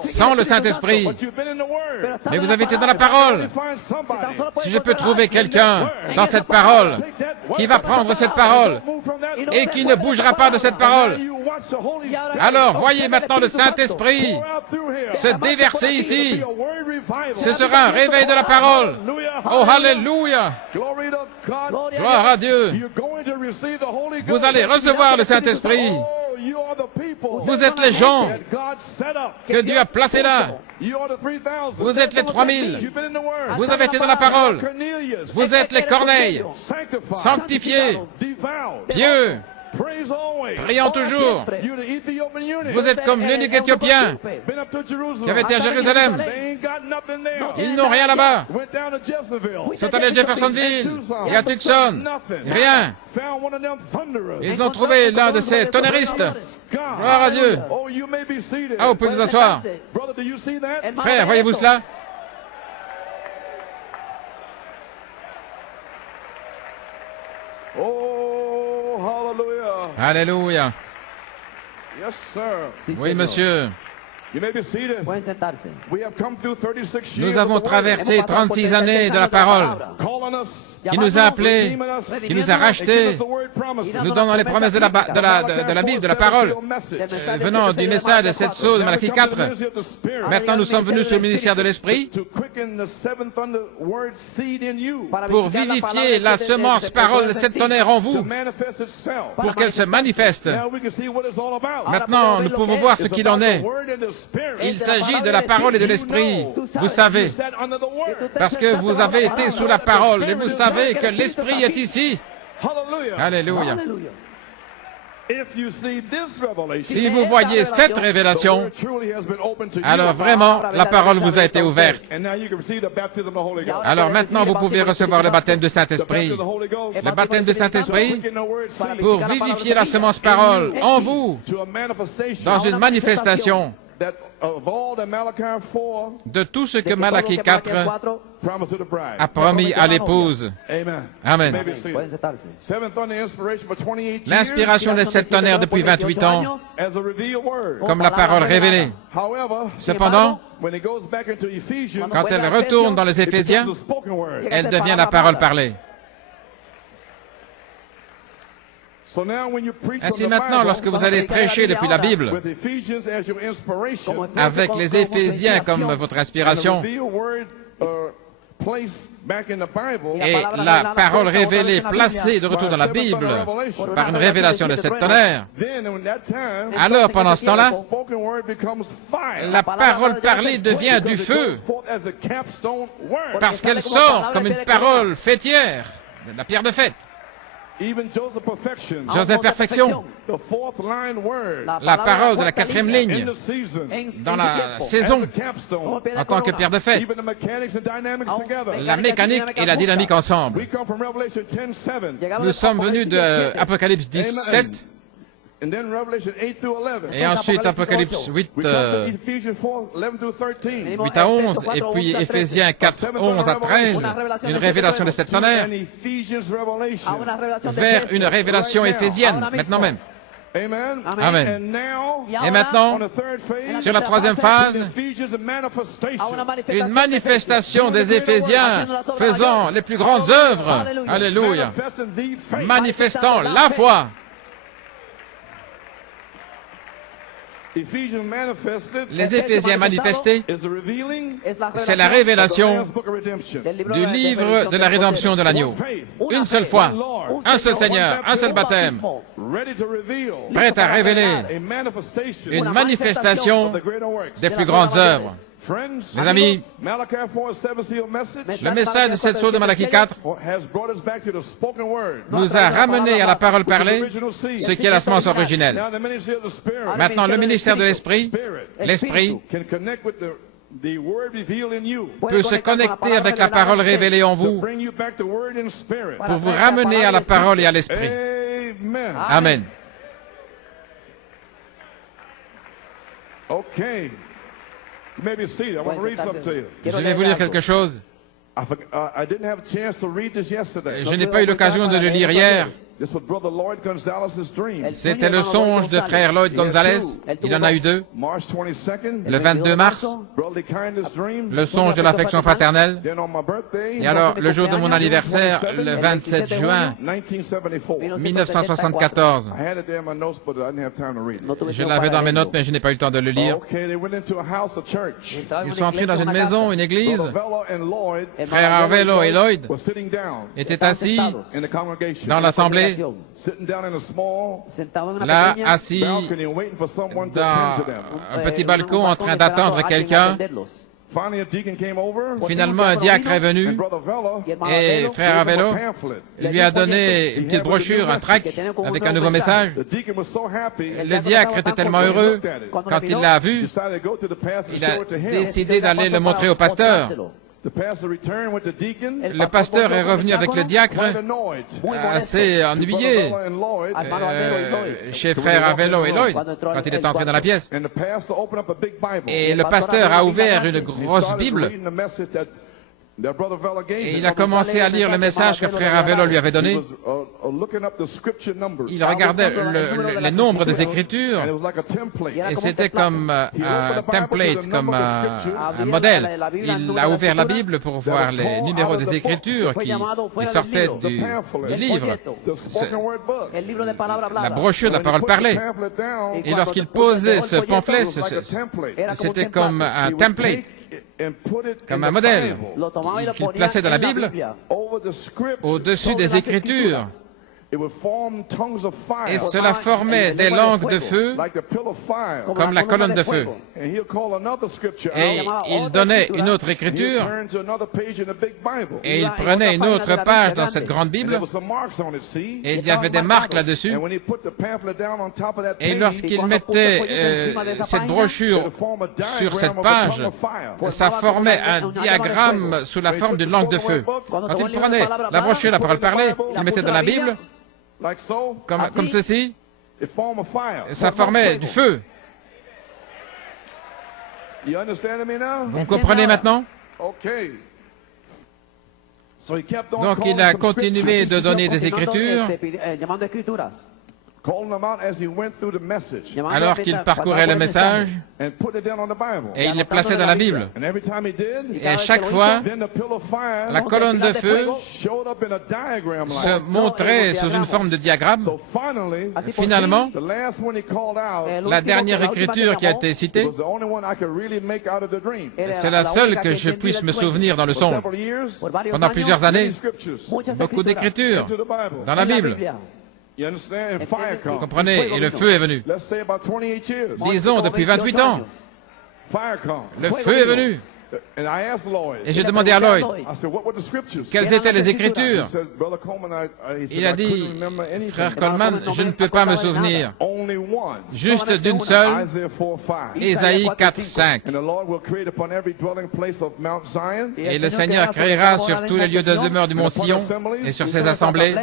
sans le Saint-Esprit. Mais vous avez été dans la parole. Si je peux trouver quelqu'un dans cette parole, qui va prendre cette parole, et qui ne bougera pas de cette parole, alors voyez maintenant le Saint-Esprit se déverser ici. Ce sera un réveil de la parole. Oh, alléluia! Gloire à Dieu! Vous allez recevoir le Saint-Esprit. Vous êtes les gens que Dieu a placés là. Vous êtes les 3000. Vous avez été dans la parole. Vous êtes les Corneilles, sanctifiés, pieux, priant toujours. Vous êtes comme l'eunuque éthiopien qui avait été à Jérusalem. Ils n'ont rien là-bas. Ils sont allés à Jeffersonville et à Tucson. Rien. Ils ont trouvé l'un de ces tonnerristes. Gloire à Dieu. Ah, vous pouvez vous asseoir. Frère, voyez-vous cela? Alléluia. Oui, monsieur. Nous avons traversé 36 années de la parole, qui nous a appelés, qui nous a rachetés, nous donnant les promesses de la Bible, de la parole, venant du message de cette sceaux de Malachie 4. Maintenant, nous sommes venus sur le ministère de l'Esprit pour vivifier la semence parole de cette tonnerre en vous, pour qu'elle se manifeste. Maintenant, nous pouvons voir ce qu'il en est. Il s'agit de la parole et de l'esprit, vous savez, parce que vous avez été sous la parole et vous savez que l'esprit est ici. Alléluia. Si vous voyez cette révélation, alors vraiment, la parole vous a été ouverte. Alors maintenant, vous pouvez recevoir le baptême de Saint-Esprit. Le baptême de Saint-Esprit pour vivifier la semence parole en vous, dans une manifestation de tout ce que Malachie 4 a promis à l'épouse. Amen. L'inspiration des 7 tonnerres depuis 28 ans, comme la parole révélée. Cependant, quand elle retourne dans les Éphésiens, elle devient la parole parlée. Ainsi maintenant, lorsque vous allez prêcher depuis la Bible, avec les Éphésiens comme votre inspiration, et la parole révélée placée de retour dans la Bible par une révélation de cette tonnerre, alors pendant ce temps-là, la parole parlée devient du feu, parce qu'elle sort comme une parole fêtière, de la pierre de fête. Joseph Perfection, la parole de la 4e ligne dans la saison en tant que pierre de fête, la mécanique et la dynamique ensemble. Nous sommes venus de Apocalypse 17 et ensuite Apocalypse 8 à 11 et puis Éphésiens 4, 11 à 13, une révélation de cette tonnerre vers une révélation éphésienne, maintenant même. Amen. Amen. Et maintenant, sur la troisième phase, une manifestation des Éphésiens faisant les plus grandes œuvres. Alléluia. Manifestant la foi. Les Éphésiens manifestés, c'est la révélation du livre de la rédemption de l'agneau. Une seule foi, un seul Seigneur, un seul baptême, prêt à révéler une manifestation des plus grandes œuvres. Mes amis, le message de cette sceau de Malachie 4 nous a ramené à la parole parlée, ce qui est la semence originelle. Maintenant, le ministère de l'Esprit, l'Esprit peut se connecter avec la parole révélée en vous pour vous ramener à la parole et à l'Esprit. Amen. Je vais vous lire quelque chose. Je n'ai pas eu l'occasion de le lire hier. C'était le songe de frère Lloyd Gonzalez. Il en a eu deux. Le 22 mars, le songe de l'affection fraternelle. Et alors, le jour de mon anniversaire, le 27 juin 1974. Je l'avais dans mes notes, mais je n'ai pas eu le temps de le lire. Ils sont entrés dans une maison, une église. Frère Arvelo et Lloyd étaient assis dans l'assemblée. Là, assis dans un petit balcon en train d'attendre quelqu'un. Finalement, un diacre est venu et frère Arvelo lui a donné une petite brochure, un tract avec un nouveau message. Le diacre était tellement heureux quand il l'a vu, il a décidé d'aller le montrer au pasteur. Le pasteur est revenu avec le diacre, assez ennuyé, chez frère Arvelo et Lloyd, quand il est entré dans la pièce. Et le pasteur a ouvert une grosse Bible, et il a commencé à lire le message que frère Arvelo lui avait donné. Il regardait le nombre des Écritures, et c'était comme un template, comme un modèle. Il a ouvert la Bible pour voir les numéros des Écritures qui sortaient du livre, la brochure de la parole parlée. Et lorsqu'il posait ce pamphlet, c'était comme un template, comme un modèle qu'il plaçait dans la Bible au-dessus des Écritures. Et cela formait des langues de feu comme la colonne de feu. Et il donnait une autre écriture et il prenait une autre page dans cette grande Bible et il y avait des marques là-dessus. Et lorsqu'il mettait cette brochure sur cette page, ça formait un diagramme sous la forme d'une langue de feu. Quand il prenait la brochure, la parole parlée, il mettait dans la Bible, comme ceci, ça formait du feu. Vous me comprenez maintenant? Donc il a continué de donner des écritures alors qu'il parcourait le message et il les plaçait dans la Bible. Et à chaque fois, la colonne de feu se montrait sous une forme de diagramme. Finalement, la dernière écriture qui a été citée, c'est la seule que je puisse me souvenir dans le songe. Pendant plusieurs années, beaucoup d'écritures dans la Bible. Vous comprenez? Et le feu est venu. Disons, depuis 28 ans, le feu est venu. Et j'ai demandé à Lloyd quelles étaient les Écritures. Il a dit, frère Coleman, je ne peux pas me souvenir. Juste d'une seule, Ésaïe 4:5. Et le Seigneur créera sur tous les lieux de demeure du mont Sion et sur ses assemblées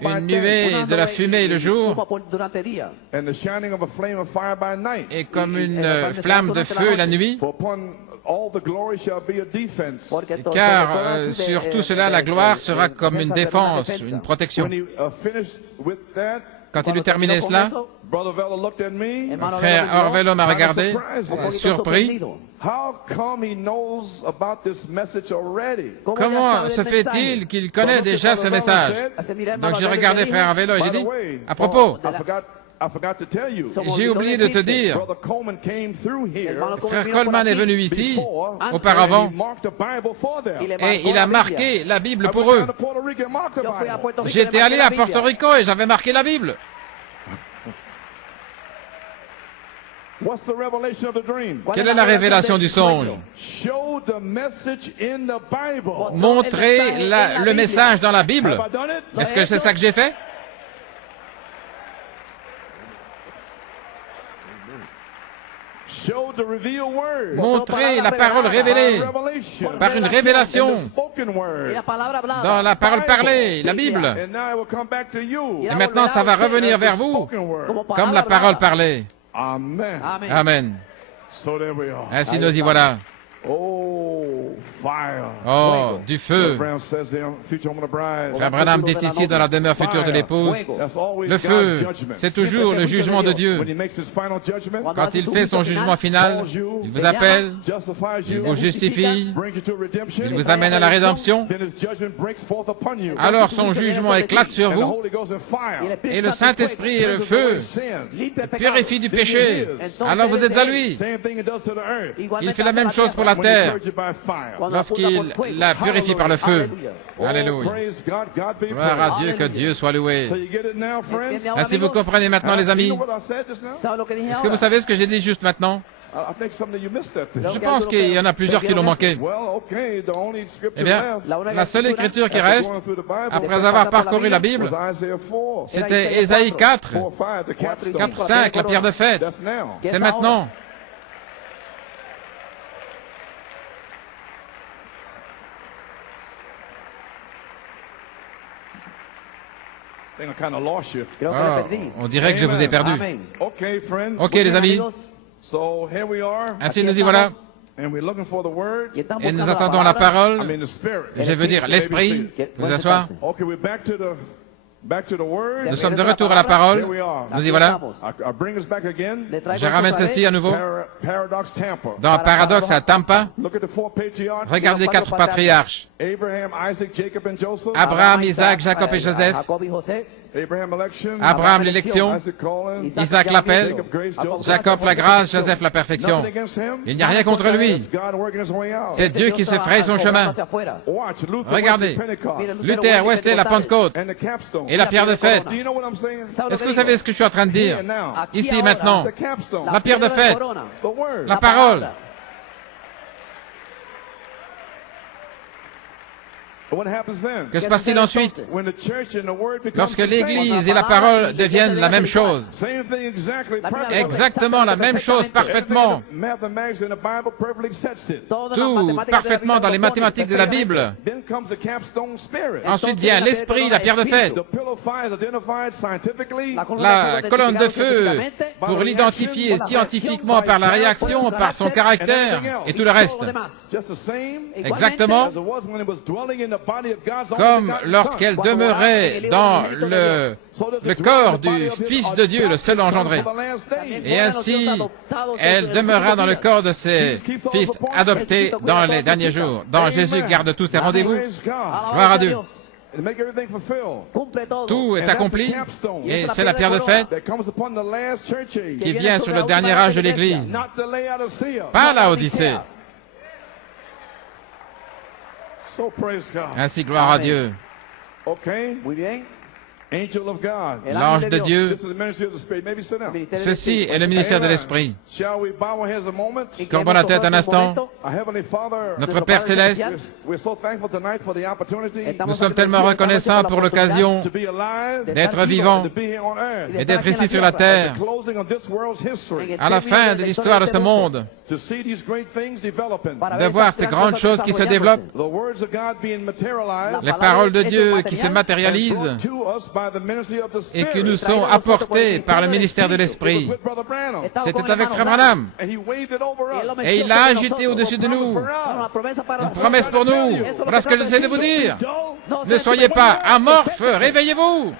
une nuée de la fumée le jour et comme une flamme de feu la nuit. Car sur tout cela, la gloire sera comme une défense, une protection. Quand il eut terminé cela, frère Orvello m'a regardé, surpris. Comment se fait-il qu'il connaît déjà ce message? Donc j'ai regardé frère Orvello et j'ai dit, à propos, j'ai oublié de te dire, frère Coleman est venu ici auparavant et il a marqué la Bible pour eux. J'étais allé à Porto Rico et j'avais marqué la Bible. Quelle est la révélation du songe? Montrer le message dans la Bible. Est-ce que c'est ça que j'ai fait? Montrer la parole révélée par une révélation dans la parole parlée, la Bible. Et maintenant, ça va revenir vers vous comme la parole parlée. Amen. Ainsi nous y voilà. Oh, du feu. Frère Branham dit ici dans la demeure future de l'épouse, le feu, c'est toujours le jugement de Dieu. Quand il fait son jugement final, il vous appelle, il vous justifie, il vous amène à la rédemption. Alors son jugement éclate sur vous et le Saint-Esprit et le feu purifient du péché. Alors vous êtes à lui. Il fait la même chose pour la terre lorsqu'il la purifie par le feu. Alléluia. Gloire à Dieu, que Dieu soit loué. Ainsi vous comprenez maintenant, les amis. Est-ce que vous savez ce que j'ai dit juste maintenant? Je pense qu'il y en a plusieurs qui l'ont manqué. Eh bien, la seule écriture qui reste, après avoir parcouru la Bible, c'était Ésaïe 4, 5, la pierre de fête. C'est maintenant. Oh, on dirait que je vous ai perdu. Ok, les amis. Ainsi nous y voilà. Et nous attendons la parole. Je veux dire l'esprit. Vous asseoir. Nous sommes de retour à la parole. Nous y voilà. Je ramène ceci à nouveau. Dans Paradoxe à Tampa, regardez les 4 patriarches. Abraham, Isaac, Jacob et Joseph. Abraham l'élection, Isaac l'appel, Jacob la grâce, Joseph la perfection. Il n'y a rien contre lui. C'est Dieu qui se fraye son chemin. Regardez, Luther, Wesley, la Pentecôte et la pierre de fête. Est-ce que vous savez ce que je suis en train de dire? Ici, maintenant, la pierre de fête, la parole. Que se passe-t-il ensuite? Lorsque l'Église et la parole deviennent la même chose. Exactement la même chose, parfaitement. Tout parfaitement dans les mathématiques de la Bible. Ensuite vient l'esprit, la pierre de fête. La colonne de feu pour l'identifier scientifiquement par la réaction, par son caractère et tout le reste. Exactement comme lorsqu'elle demeurait dans le corps du Fils de Dieu, le seul engendré. Et ainsi, elle demeurera dans le corps de ses fils adoptés dans les derniers jours. Dans Jésus garde tous ses rendez-vous. Gloire à Dieu. Tout est accompli et c'est la pierre de fête qui vient sur le dernier âge de l'Église. Pas la Odyssée. Ainsi, gloire à Dieu. L'ange de Dieu. Ceci est le ministère de l'Esprit. Courbons la tête un instant. Notre Père Céleste, nous sommes tellement reconnaissants pour l'occasion d'être vivants et d'être ici sur la terre à la fin de l'histoire de ce monde, de voir ces grandes choses qui se développent, les paroles de Dieu qui se matérialisent et qui nous sont apportés par le ministère de l'Esprit. C'était avec Frère Branham. Et il l'a agité au-dessus de nous. Une promesse pour nous. Voilà ce que j'essaie de vous dire. Ne soyez pas amorphes, réveillez-vous.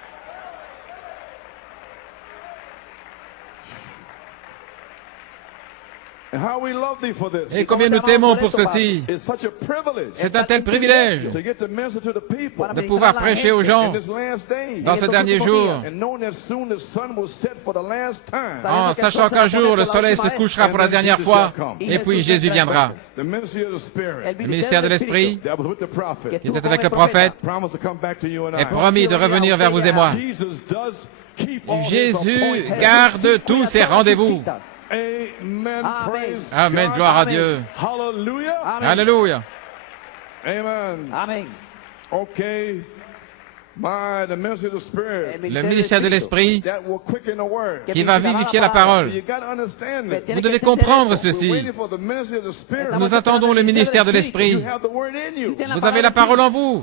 Et combien nous t'aimons pour ceci. C'est un tel privilège de pouvoir prêcher aux gens dans ce dernier jour, en sachant qu'un jour le soleil se couchera pour la dernière fois, et puis Jésus viendra. Le ministère de l'Esprit, qui était avec le prophète, est promis de revenir vers vous et moi. Jésus garde tous ses rendez-vous. Amen, gloire à Dieu. Alléluia. Amen. Le ministère de l'Esprit qui va vivifier la parole. Vous devez comprendre ceci. Nous attendons le ministère de l'Esprit. Vous avez la parole en vous.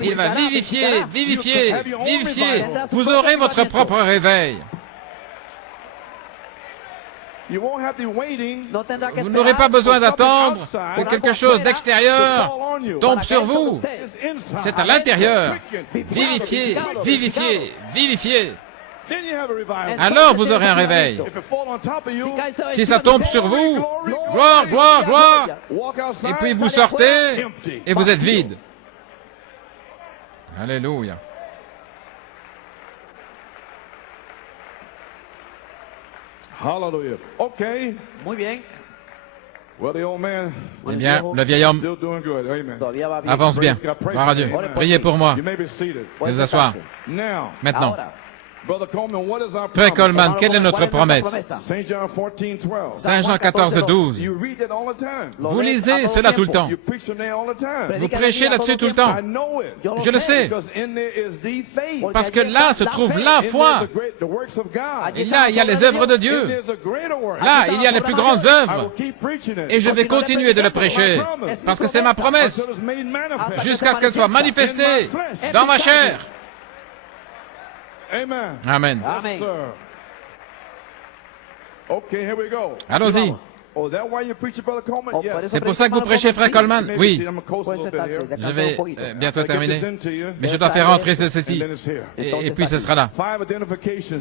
Il va vivifier, vivifier, vivifier. Vous aurez votre propre réveil. Vous n'aurez pas besoin d'attendre que quelque chose d'extérieur tombe sur vous. C'est à l'intérieur. Vivifiez, vivifiez, vivifiez. Alors vous aurez un réveil. Si ça tombe sur vous, gloire, gloire, gloire. Et puis vous sortez et vous êtes vide. Alléluia. Hallelujah. Okay. Muy bien. Eh bien, le vieil homme avance bien. Gloire à Dieu. Priez pour moi. Vous vous asseoir. Maintenant. Frère Coleman, quelle est notre promesse? Saint Jean 14, 12. Vous lisez cela tout le temps. Vous prêchez là-dessus tout le temps. Je le sais. Parce que là se trouve la foi. Et là, il y a les œuvres de Dieu. Là, il y a les plus grandes œuvres. Et je vais continuer de le prêcher. Parce que c'est ma promesse. Jusqu'à ce qu'elle soit manifestée dans ma chair. Amen. Amen. Allons-y. C'est pour ça que vous prêchez, frère Coleman? Oui. Je vais bientôt terminer. Mais je dois faire rentrer ceci. Et puis ce sera là.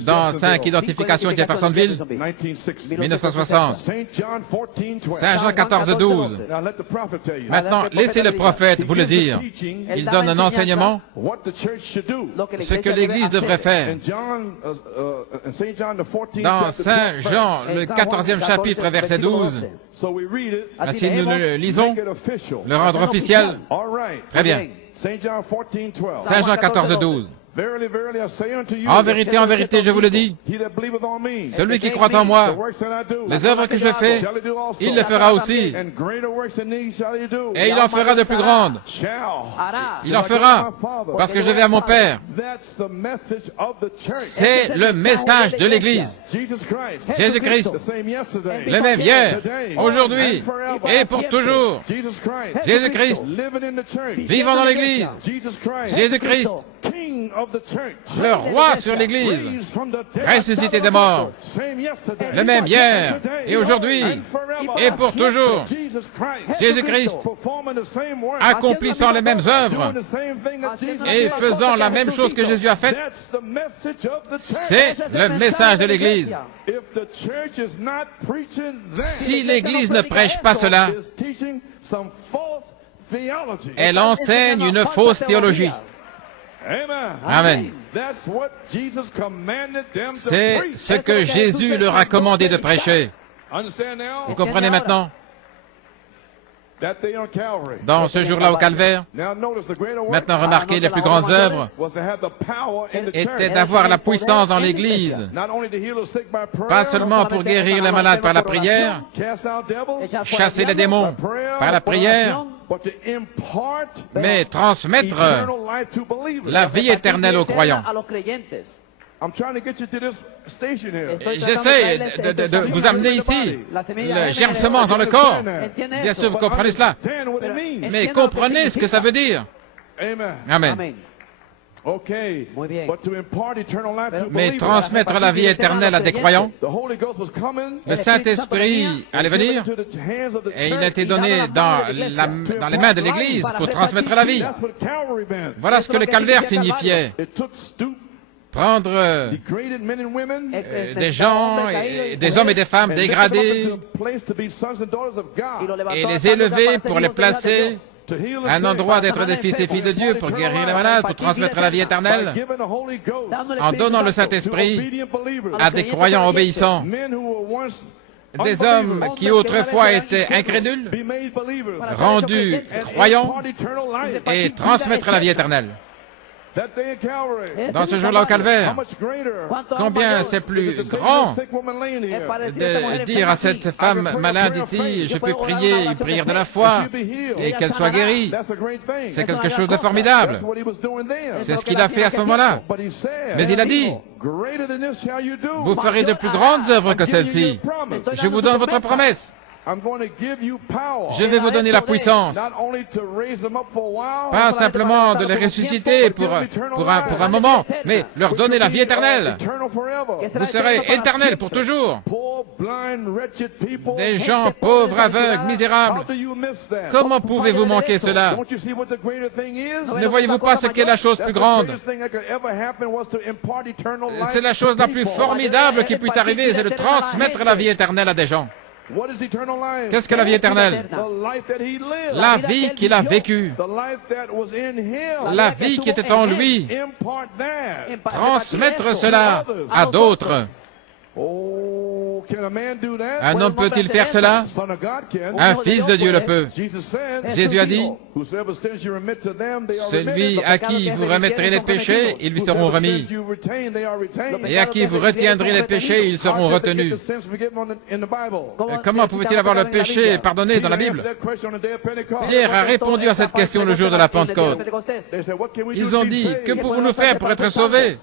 Dans 5 identifications de Jeffersonville, 1960. Saint Jean 14, 12. Maintenant, laissez le prophète vous le dire. Il donne un enseignement, ce que l'Église devrait faire. Dans Saint Jean, le 14e chapitre, verset 12, ainsi nous le lisons, le rendre officiel. Très bien. Saint Jean 14, 12. En vérité, je vous le dis, celui qui croit en moi, les œuvres que je fais, il le fera aussi. Et il en fera de plus grandes. Il en fera, parce que je vais à mon Père. C'est le message de l'Église. Jésus-Christ, le même hier, aujourd'hui et pour toujours. Jésus-Christ, vivant dans l'Église. Jésus-Christ, le roi sur l'Église, ressuscité des morts, le même hier et aujourd'hui et pour toujours. Jésus-Christ, accomplissant les mêmes œuvres et faisant la même chose que Jésus a faite, c'est le message de l'Église. Si l'Église ne prêche pas cela, elle enseigne une fausse théologie. Amen. C'est ce que Jésus leur a commandé de prêcher. Vous comprenez maintenant? Dans ce jour-là au Calvaire, maintenant remarquez, les plus grandes œuvres étaient d'avoir la puissance dans l'Église, pas seulement pour guérir les malades par la prière, chasser les démons par la prière, mais transmettre la vie éternelle aux croyants. J'essaie de vous amener ici, le germe semence dans le corps. Bien sûr, vous comprenez cela. Mais comprenez ce que ça veut dire. Amen. Mais transmettre la vie éternelle à des croyants, le Saint-Esprit allait venir et il a été donné dans les mains de l'Église pour transmettre la vie. Voilà ce que le calvaire signifiait. prendre des gens, des hommes et des femmes dégradés et les élever pour les placer à un endroit d'être des fils et filles de Dieu, pour guérir les malades, pour transmettre la vie éternelle, en donnant le Saint-Esprit à des croyants obéissants, des hommes qui autrefois étaient incrédules, rendus croyants, et transmettre la vie éternelle. Dans ce jour-là au Calvaire, combien c'est plus grand de dire à cette femme malade ici, je peux prier une prière de la foi et qu'elle soit guérie. C'est quelque chose de formidable. C'est ce qu'il a fait à ce moment-là. Mais il a dit, vous ferez de plus grandes œuvres que celles-ci. Je vous donne votre promesse. Je vais vous donner la puissance, pas simplement de les ressusciter pour un moment, mais leur donner la vie éternelle. Vous serez éternels pour toujours. Des gens pauvres, aveugles, misérables. Comment pouvez-vous manquer cela? Ne voyez-vous pas ce qu'est la chose plus grande? C'est la chose la plus formidable qui puisse arriver, c'est de transmettre la vie éternelle à des gens. Qu'est-ce que la vie éternelle? La vie qu'il a vécue, la vie qui était en lui. Transmettre cela à d'autres. Un homme peut-il faire cela? Un fils de Dieu le peut. Jésus a dit, celui à qui vous remettrez les péchés, ils lui seront remis. Et à qui vous retiendrez les péchés, ils seront retenus. Comment pouvait-il avoir le péché pardonné dans la Bible? Pierre a répondu à cette question le jour de la Pentecôte. Ils ont dit, que pouvons-nous faire pour être sauvés?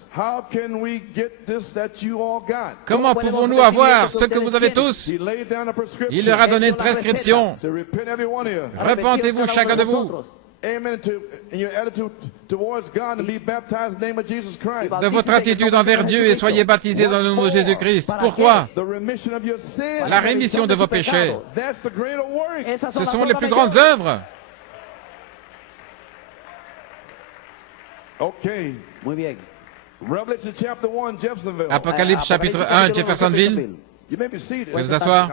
Comment pouvons-nous avoir ce que vous avez tous? Il leur a donné une prescription. Repentez-vous chacun de vous de votre attitude envers Dieu et soyez baptisés dans le nom de Jésus-Christ. Pourquoi? La rémission de vos péchés. Ce sont les plus grandes œuvres. Apocalypse chapitre 1, Jeffersonville. Vous pouvez vous asseoir.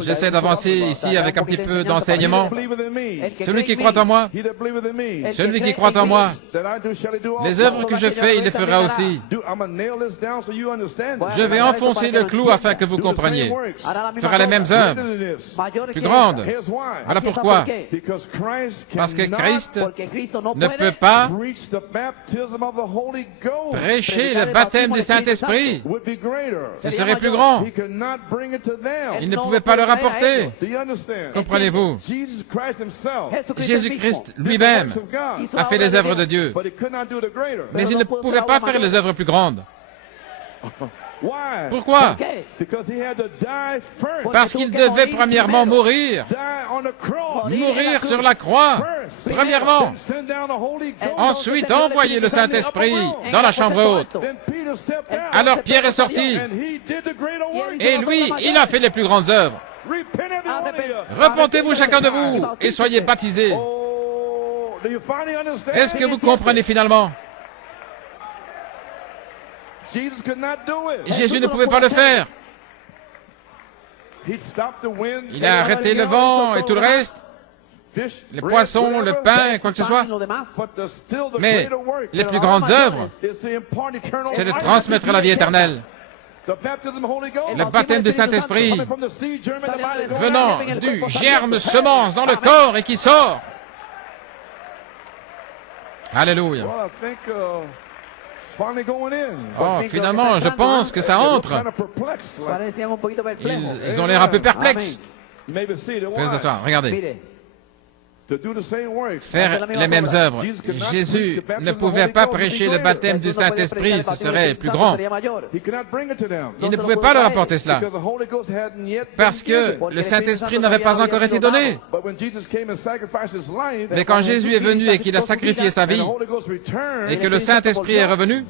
J'essaie d'avancer ici avec un petit peu d'enseignement. Celui qui croit en moi, celui qui croit en moi, les œuvres que je fais, il les fera aussi. Je vais enfoncer le clou afin que vous compreniez. Il fera les mêmes œuvres, plus grandes. Voilà pourquoi. Parce que Christ ne peut pas prêcher le baptême du Saint-Esprit. Ce serait plus grand. Il ne pouvait pas le rapporter. Comprenez-vous? Jésus-Christ lui-même a fait les œuvres de Dieu. Mais il ne pouvait pas faire les œuvres plus grandes. Pourquoi? Parce qu'il devait premièrement mourir. Mourir sur la croix, premièrement. Ensuite, envoyer le Saint-Esprit dans la chambre haute. Alors Pierre est sorti. Et lui, il a fait les plus grandes œuvres. Repentez-vous chacun de vous et soyez baptisés. Est-ce que vous comprenez finalement? Jésus ne pouvait pas le faire. Il a arrêté le vent et tout le reste, les poissons, le pain, quoi que ce soit. Mais les plus grandes œuvres, c'est de transmettre la vie éternelle. Le baptême du Saint-Esprit venant du germe semence dans le corps et qui sort. Alléluia. Oh, finalement, je pense que ça entre. Ils ont l'air un peu perplexes. Faites s'asseoir, regardez. Faire les mêmes œuvres. Jésus ne pouvait pas prêcher le baptême du Saint-Esprit, ce serait plus grand. Il ne pouvait pas leur apporter cela, parce que le Saint-Esprit n'avait pas encore été donné. Mais quand Jésus est venu et qu'il a sacrifié sa vie, et que le Saint-Esprit est revenu,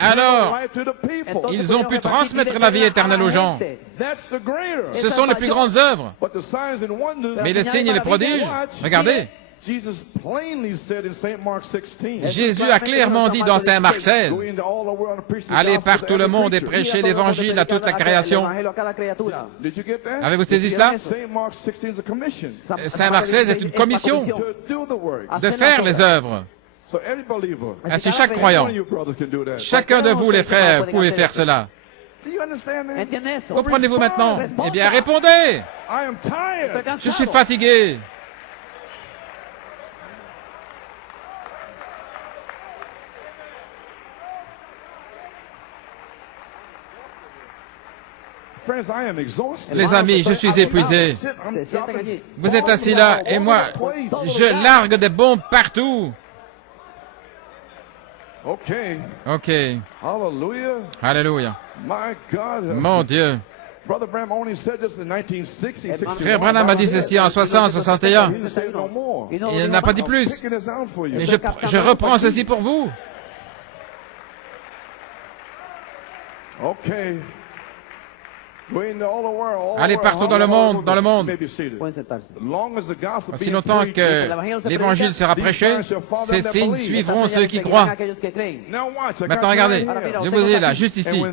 alors ils ont pu transmettre la vie éternelle aux gens. Ce sont les plus grandes œuvres. Mais les signes et les prodiges, regardez, Jésus a clairement dit dans Saint Marc 16, « Allez par tout le monde et prêchez l'Évangile à toute la création. » Avez-vous saisi cela? Saint Marc 16 est une commission de faire les œuvres. Ainsi, chaque croyant, chacun de vous, les frères, pouvez faire cela. Comprenez-vous maintenant? Eh bien, répondez! Je suis fatigué. Les amis, je suis épuisé. Vous êtes assis là et moi, je largue des bombes partout. Ok. Alléluia. Mon Dieu. Frère Branham a dit ceci en 60, 61. Il n'a pas dit plus. Mais je reprends ceci pour vous. Allez partout dans le monde, Aussi longtemps que l'évangile sera prêché, ces signes suivront ceux qui croient. Maintenant regardez, je vous ai là, juste ici.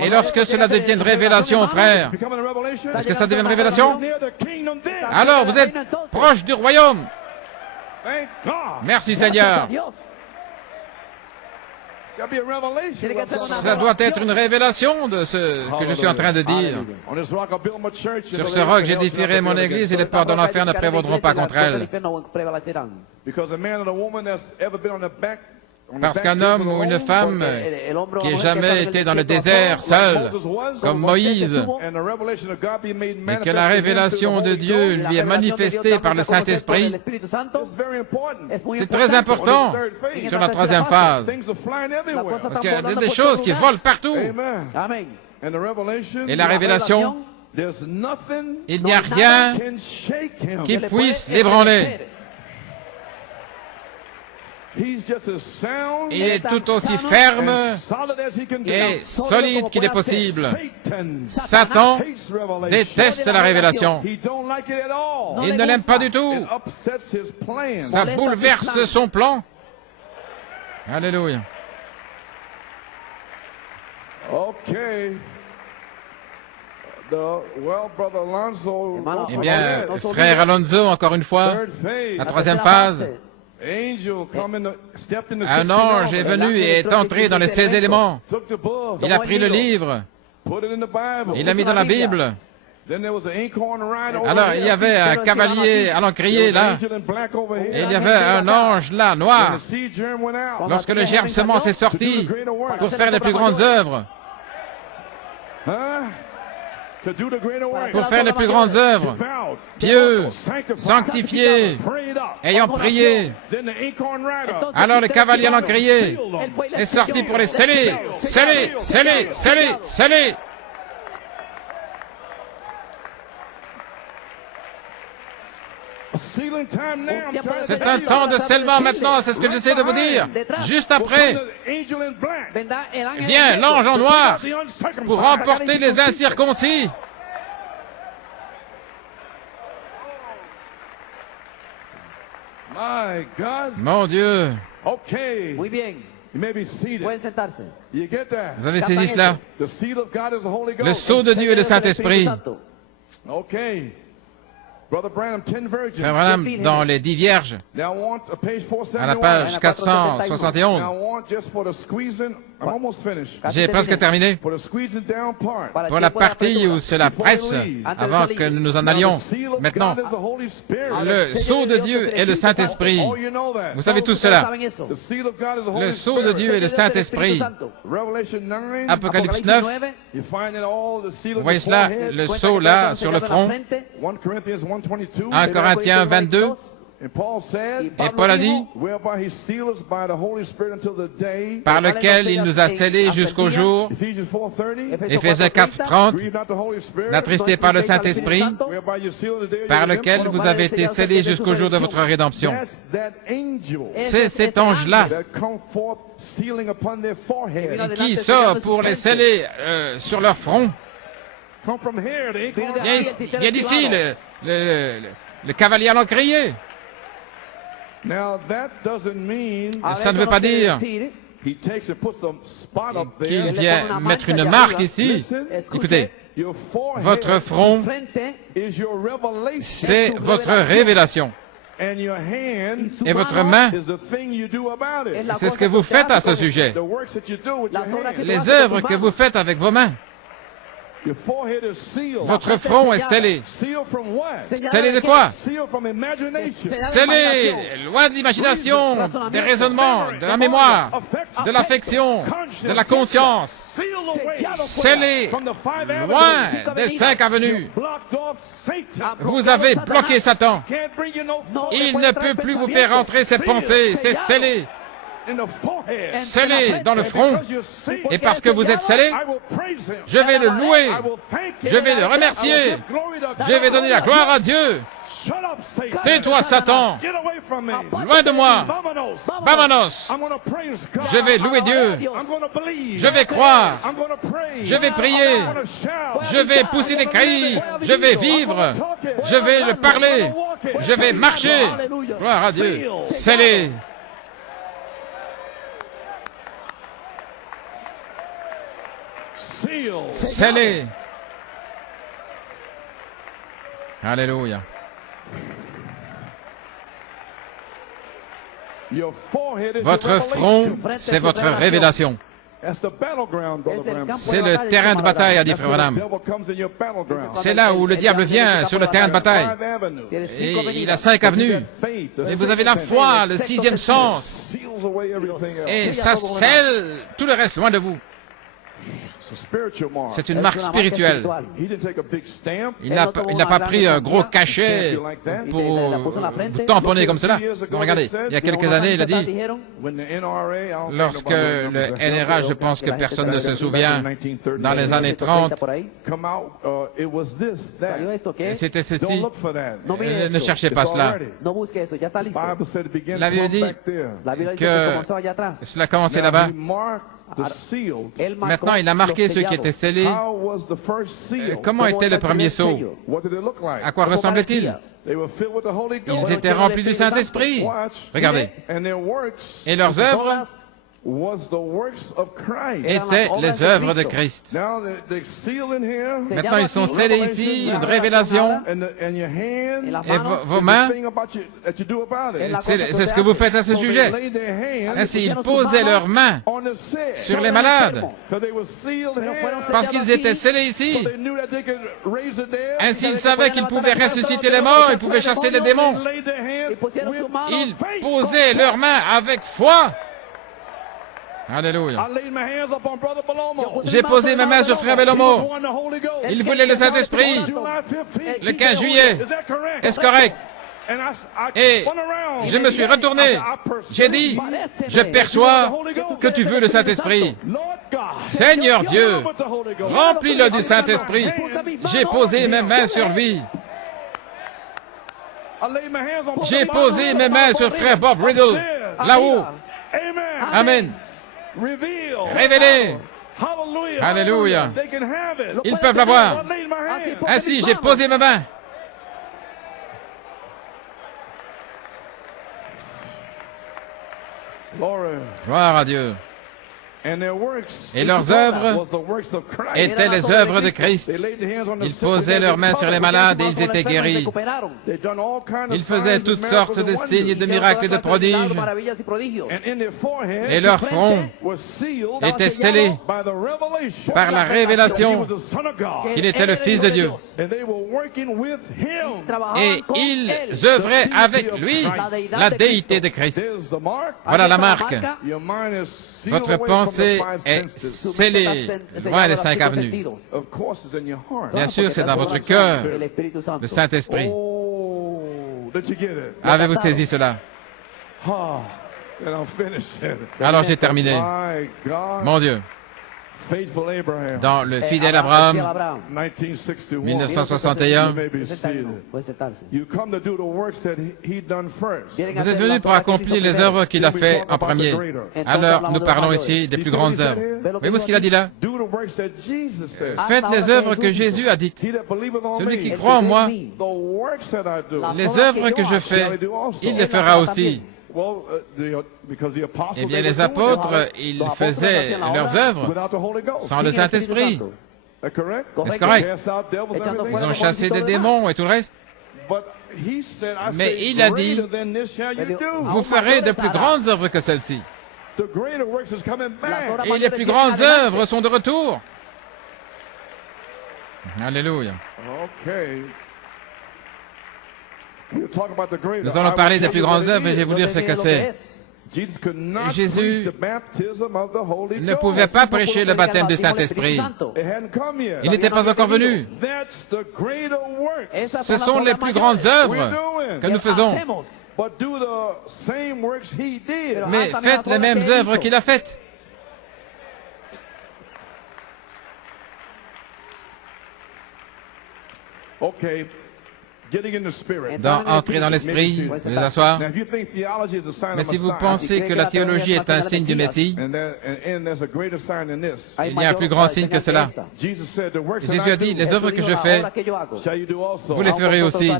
Et lorsque cela devient une révélation, frère, est-ce que ça devient une révélation? Alors vous êtes proche du royaume. Merci Seigneur. Ça doit être une révélation de ce que je suis en train de dire. Sur ce roc, j'édifierai mon église et les portes de l'enfer ne prévaudront pas contre elle. Parce qu'un homme ou une femme qui n'a jamais été dans le désert seul, comme Moïse, et que la révélation de Dieu lui est manifestée par le Saint-Esprit, c'est très important sur la troisième phase. Parce qu'il y a des choses qui volent partout. Et la révélation, il n'y a rien qui puisse l'ébranler. Il est tout aussi ferme et solide qu'il est possible. Satan déteste la révélation. Il ne l'aime pas du tout. Ça bouleverse son plan. Alléluia. Eh bien, frère Alonso, encore une fois, la troisième phase. Un ange est venu et est entré dans les 16 éléments. Il a pris le livre. Il l'a mis dans la Bible. Alors, il y avait un cavalier à l'encrier là. Et il y avait un ange là, noir. Lorsque le germe semence est sorti pour faire les plus grandes œuvres. Pour faire les plus grandes œuvres, pieux, sanctifiés, ayant prié. Alors le cavalier l'encrier est sorti pour les sceller, sceller, sceller, sceller, sceller. C'est un temps de scellement maintenant, c'est ce que j'essaie de vous dire. Juste après, vient l'ange en noir pour remporter les incirconcis. Mon Dieu. Muy bien. Pueden sentarse. Vous avez saisi cela? Le sceau de Dieu et le Saint-Esprit. Frère Branham, dans les 10 vierges, à la page 471, j'ai presque terminé. Pour la partie où cela presse, avant que nous nous en allions, maintenant, le sceau de Dieu et le Saint-Esprit. Vous savez tout cela. Le sceau de Dieu et le Saint-Esprit. Apocalypse 9. Vous voyez cela, le sceau là, sur le front. 1 Corinthiens 22. Et Paul a dit, par lequel il nous a scellés jusqu'au jour, Éphésiens 4:30, n'attristez pas le Saint-Esprit, par lequel vous avez été scellés jusqu'au jour de votre rédemption. C'est cet ange-là qui sort pour les sceller sur leur front. Il y a d'ici le cavalier à l'encrier. Ça ne veut pas dire qu'il vient mettre une marque ici. Écoutez, votre front, c'est votre révélation. Et votre main, c'est ce que vous faites à ce sujet. Les œuvres que vous faites avec vos mains. Votre front est scellé. Scellé de quoi? Scellé, loin de l'imagination, des raisonnements, de la mémoire, de l'affection, de la conscience. Scellé, loin des 5 avenues. Vous avez bloqué Satan. Il ne peut plus vous faire entrer ses pensées, c'est scellé. Scellé dans le front, et parce que vous êtes scellé, je vais le louer, je vais le remercier, je vais donner la gloire à Dieu. Tais-toi, Satan, loin de moi, Vamanos. Je vais louer Dieu, je vais croire, je vais prier, je vais pousser des cris, je vais vivre, je vais le parler, je vais marcher. Gloire à Dieu, scellé. Scellé. Alléluia. Votre front, c'est votre révélation. C'est le terrain de bataille, a dit Frère Branham. C'est là où le diable vient, sur le terrain de bataille. Et il a 5 avenues. Et vous avez la foi, le 6e sens. Et ça scelle tout le reste loin de vous. C'est une marque spirituelle. Il n'a pas pris un gros cachet pour vous tamponner comme cela. Non, regardez, il y a quelques années, il a dit, lorsque le NRA, je pense que personne ne se souvient, dans les années 30, c'était ceci. Ne cherchez pas cela. La Bible dit que cela commençait là-bas. Maintenant, il a marqué ceux qui étaient scellés. Comment était le premier sceau? À quoi ressemblait-il? Ils étaient remplis du Saint-Esprit. Regardez. Et leurs œuvres étaient les œuvres de Christ. Maintenant, ils sont scellés ici, une révélation. Et vos mains, c'est ce que vous faites à ce sujet. Ainsi, ils posaient leurs mains sur les malades, parce qu'ils étaient scellés ici. Ainsi, ils savaient qu'ils pouvaient ressusciter les morts, ils pouvaient chasser les démons. Ils posaient leurs mains avec foi. Alléluia. J'ai posé ma main sur Frère Belomo. Il voulait le Saint-Esprit. Le 15 juillet. Est-ce correct? Et je me suis retourné. J'ai dit, je perçois que tu veux le Saint-Esprit. Seigneur Dieu, remplis-le du Saint-Esprit. J'ai posé mes mains sur lui. J'ai posé mes mains sur Frère Bob Riddle, là-haut. Amen. Révélé. Alléluia. Ils peuvent l'avoir. Ainsi, j'ai posé ma main. Gloire à Dieu. Et leurs œuvres étaient les œuvres de Christ. Ils posaient leurs mains sur les malades et ils étaient guéris. Ils faisaient toutes sortes de signes et de miracles et de prodiges. Et leur front était scellé par la révélation qu'il était le Fils de Dieu. Et ils œuvraient avec lui, la déité de Christ. Voilà la marque. Votre pensée est scellée loin des 5 avenues. Bien sûr, c'est dans votre cœur, le Saint-Esprit. Avez-vous saisi cela? Alors j'ai terminé. Mon Dieu. Dans le fidèle Abraham, 1961, vous êtes venus pour accomplir les œuvres qu'il a fait en premier. Alors, nous parlons ici des plus grandes œuvres. Voyez-vous ce qu'il a dit là? Faites les œuvres que Jésus a dites. Celui qui croit en moi, les œuvres que je fais, il les fera aussi. Eh bien, les apôtres, ils faisaient leurs œuvres sans le Saint-Esprit. Est-ce correct? Ils ont chassé des démons et tout le reste. Mais il a dit, vous ferez de plus grandes œuvres que celles-ci. Et les plus grandes œuvres sont de retour. Alléluia. Nous allons parler des plus grandes œuvres et je vais vous dire ce que c'est. Jésus ne pouvait pas prêcher le baptême du Saint-Esprit. Il n'était pas encore venu. Ce sont les plus grandes œuvres que nous faisons. Mais faites les mêmes œuvres qu'il a faites. Entrer dans l'esprit, vous asseoir. Mais si vous pensez que la théologie est un signe du Messie, il y a un plus grand signe que cela. Jésus a dit, les œuvres que je fais, vous les ferez aussi.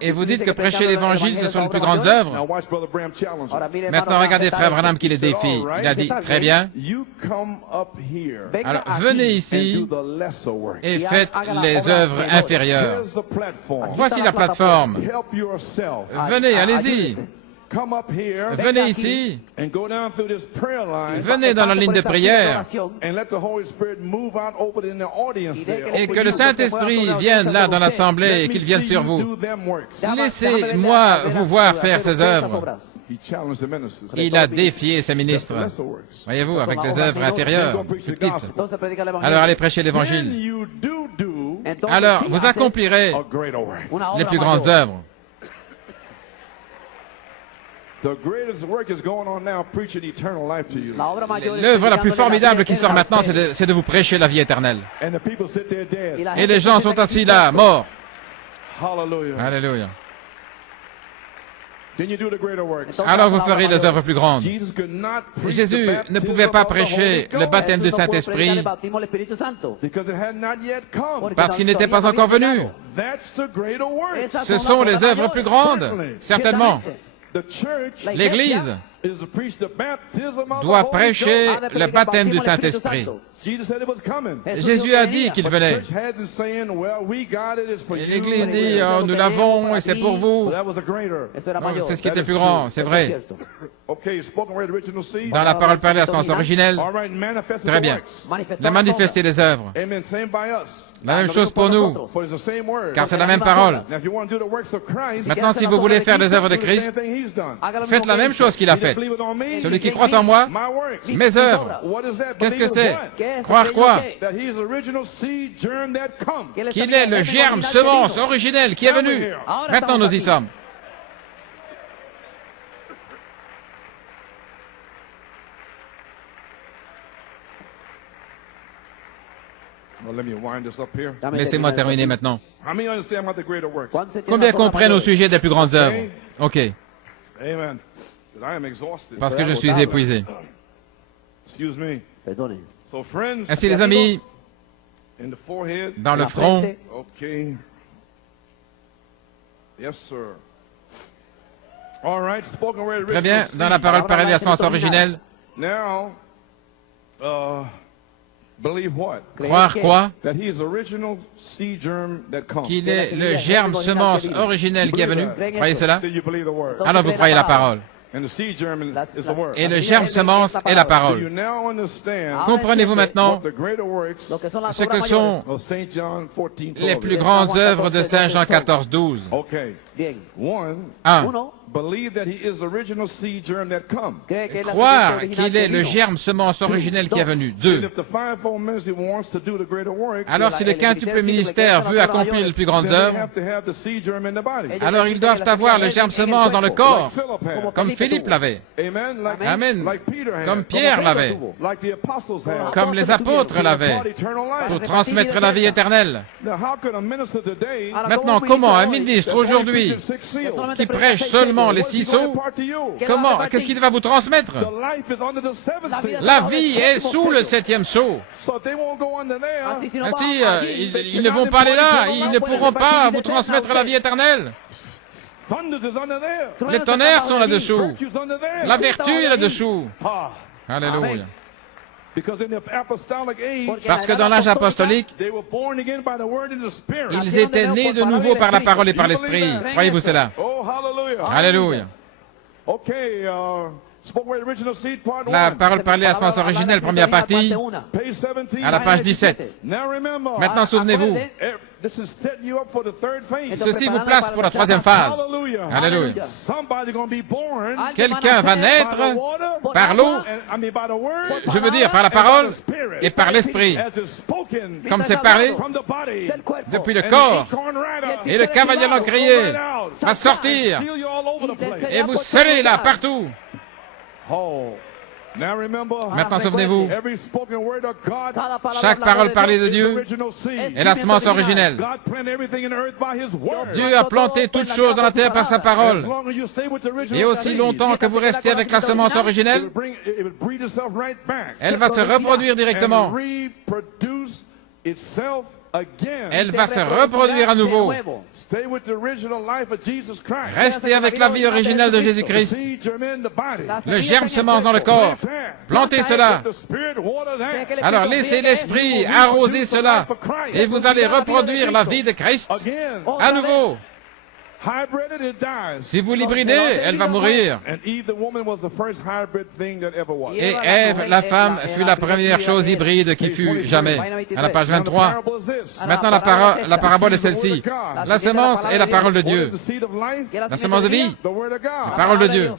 Et vous dites que prêcher l'Évangile, ce sont les plus grandes œuvres. Maintenant, regardez Frère Branham qui les défie. Il a dit, très bien. Alors, venez ici et faites les œuvres inférieures. Voici la plateforme. Venez, allez-y. Venez ici. Venez dans la ligne de prière. Et que le Saint-Esprit vienne là dans l'assemblée et qu'il vienne sur vous. Laissez-moi vous voir faire ces œuvres. Il a défié ses ministres. Voyez-vous, avec des œuvres inférieures, plus petites. Alors allez prêcher l'Évangile. Alors vous accomplirez les plus grandes œuvres. L'œuvre la plus formidable qui sort maintenant, c'est de vous prêcher la vie éternelle. Et les gens sont assis là, morts. Alléluia. Alors vous ferez les œuvres plus grandes. Jésus ne pouvait pas prêcher le baptême du Saint-Esprit parce qu'il n'était pas encore venu. Ce sont les œuvres plus grandes, certainement. L'Église doit prêcher le baptême du Saint-Esprit. Jésus a dit qu'il venait. Et l'Église dit, oh, nous l'avons et c'est pour vous. C'est ce qui était plus grand, c'est vrai. Dans la parole parlée à sens originel, très bien. La manifester des œuvres. La même chose pour nous, car c'est la même parole. Maintenant, si vous voulez faire des œuvres de Christ, faites la même chose qu'il a fait. Celui qui croit en moi, mes œuvres. Qu'est-ce que c'est? Croire quoi? Qu'il est le germe, semence originelle qui est venu. Maintenant, nous y sommes. Laissez-moi terminer maintenant. Combien comprennent au sujet des plus grandes œuvres? Ok. Parce que je suis épuisé. Ainsi, les amis, dans le front. Très bien, dans la parole parlée à sens originel. Croire quoi? Qu'il est le germe semence originel qui est venu. Croyez cela? Alors vous croyez la parole. Et le germe semence est la parole. Comprenez-vous maintenant ce que sont les plus grandes œuvres de Saint Jean 14, 12? 1. Croire qu'il est le germe semence originel qui est venu. 2. Alors si le quintuple ministère veut accomplir les plus grandes œuvres, alors ils doivent avoir le germe semence dans le corps, comme Philippe l'avait. Amen. Comme Pierre l'avait. Comme les apôtres l'avaient, pour transmettre la vie éternelle. Maintenant, comment un ministre aujourd'hui qui prêche seulement les 6 sceaux, qu'est-ce qu'il va vous transmettre? La vie est sous le 7e sceau. Ainsi, ils ne vont pas aller là, ils ne pourront pas vous transmettre la vie éternelle. Les tonnerres sont là-dessous. La vertu est là-dessous. Alléluia. Parce que dans l'âge apostolique, ils étaient nés de nouveau par la parole et par l'esprit. Croyez-vous cela? Alléluia. La parole parlée à la semence originelle, première partie, à la page 17. Maintenant, souvenez-vous, ceci vous place pour la troisième phase. Alléluia. Quelqu'un va naître par l'eau, je veux dire par la parole et par l'esprit, comme c'est parlé depuis le corps. Et le cavalier l'encrier va sortir et vous scellez là partout. Maintenant, souvenez-vous, chaque parole parlée de Dieu est la semence originelle. Dieu a planté toutes choses dans la terre par sa parole. Et aussi longtemps que vous restez avec la semence originelle, elle va se reproduire directement. Elle va se reproduire à nouveau. Restez avec la vie originelle de Jésus-Christ. Le germe semence dans le corps. Plantez cela. Alors laissez l'Esprit arroser cela. Et vous allez reproduire la vie de Christ à nouveau. Si vous l'hybridez, elle va mourir. Et Ève, la femme, fut la première chose hybride qui fut jamais. À la page 23. Maintenant, la parabole est celle-ci. La semence est la parole de Dieu. La semence de vie, la parole de Dieu.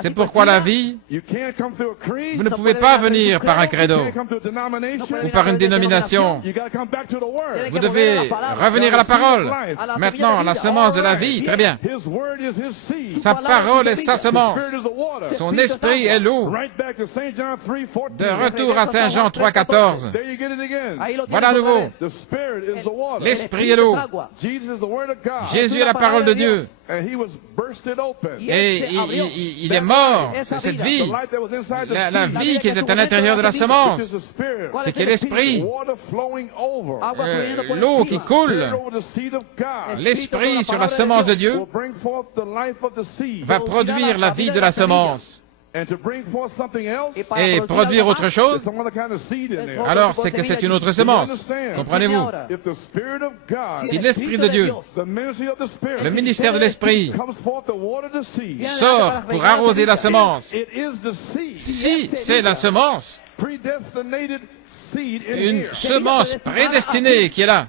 C'est pourquoi la vie, vous ne pouvez pas venir par un credo ou par une dénomination. Vous devez revenir à la parole. Maintenant, la semence de la vie, très bien. Sa parole est sa semence. Son esprit est l'eau. De retour à Saint Jean 3,14. Voilà à nouveau. L'esprit est l'eau. Jésus est la parole de Dieu. Et il est mort, cette vie, la vie qui était à l'intérieur de la semence, c'est qu'il y a l'esprit, l'eau qui coule, l'esprit sur la semence de Dieu va produire la vie de la semence. Et produire autre chose, alors c'est que c'est une autre semence. Comprenez-vous? Si l'Esprit de Dieu, le ministère de l'Esprit, sort pour arroser la semence, si c'est la semence, une semence prédestinée qui est là,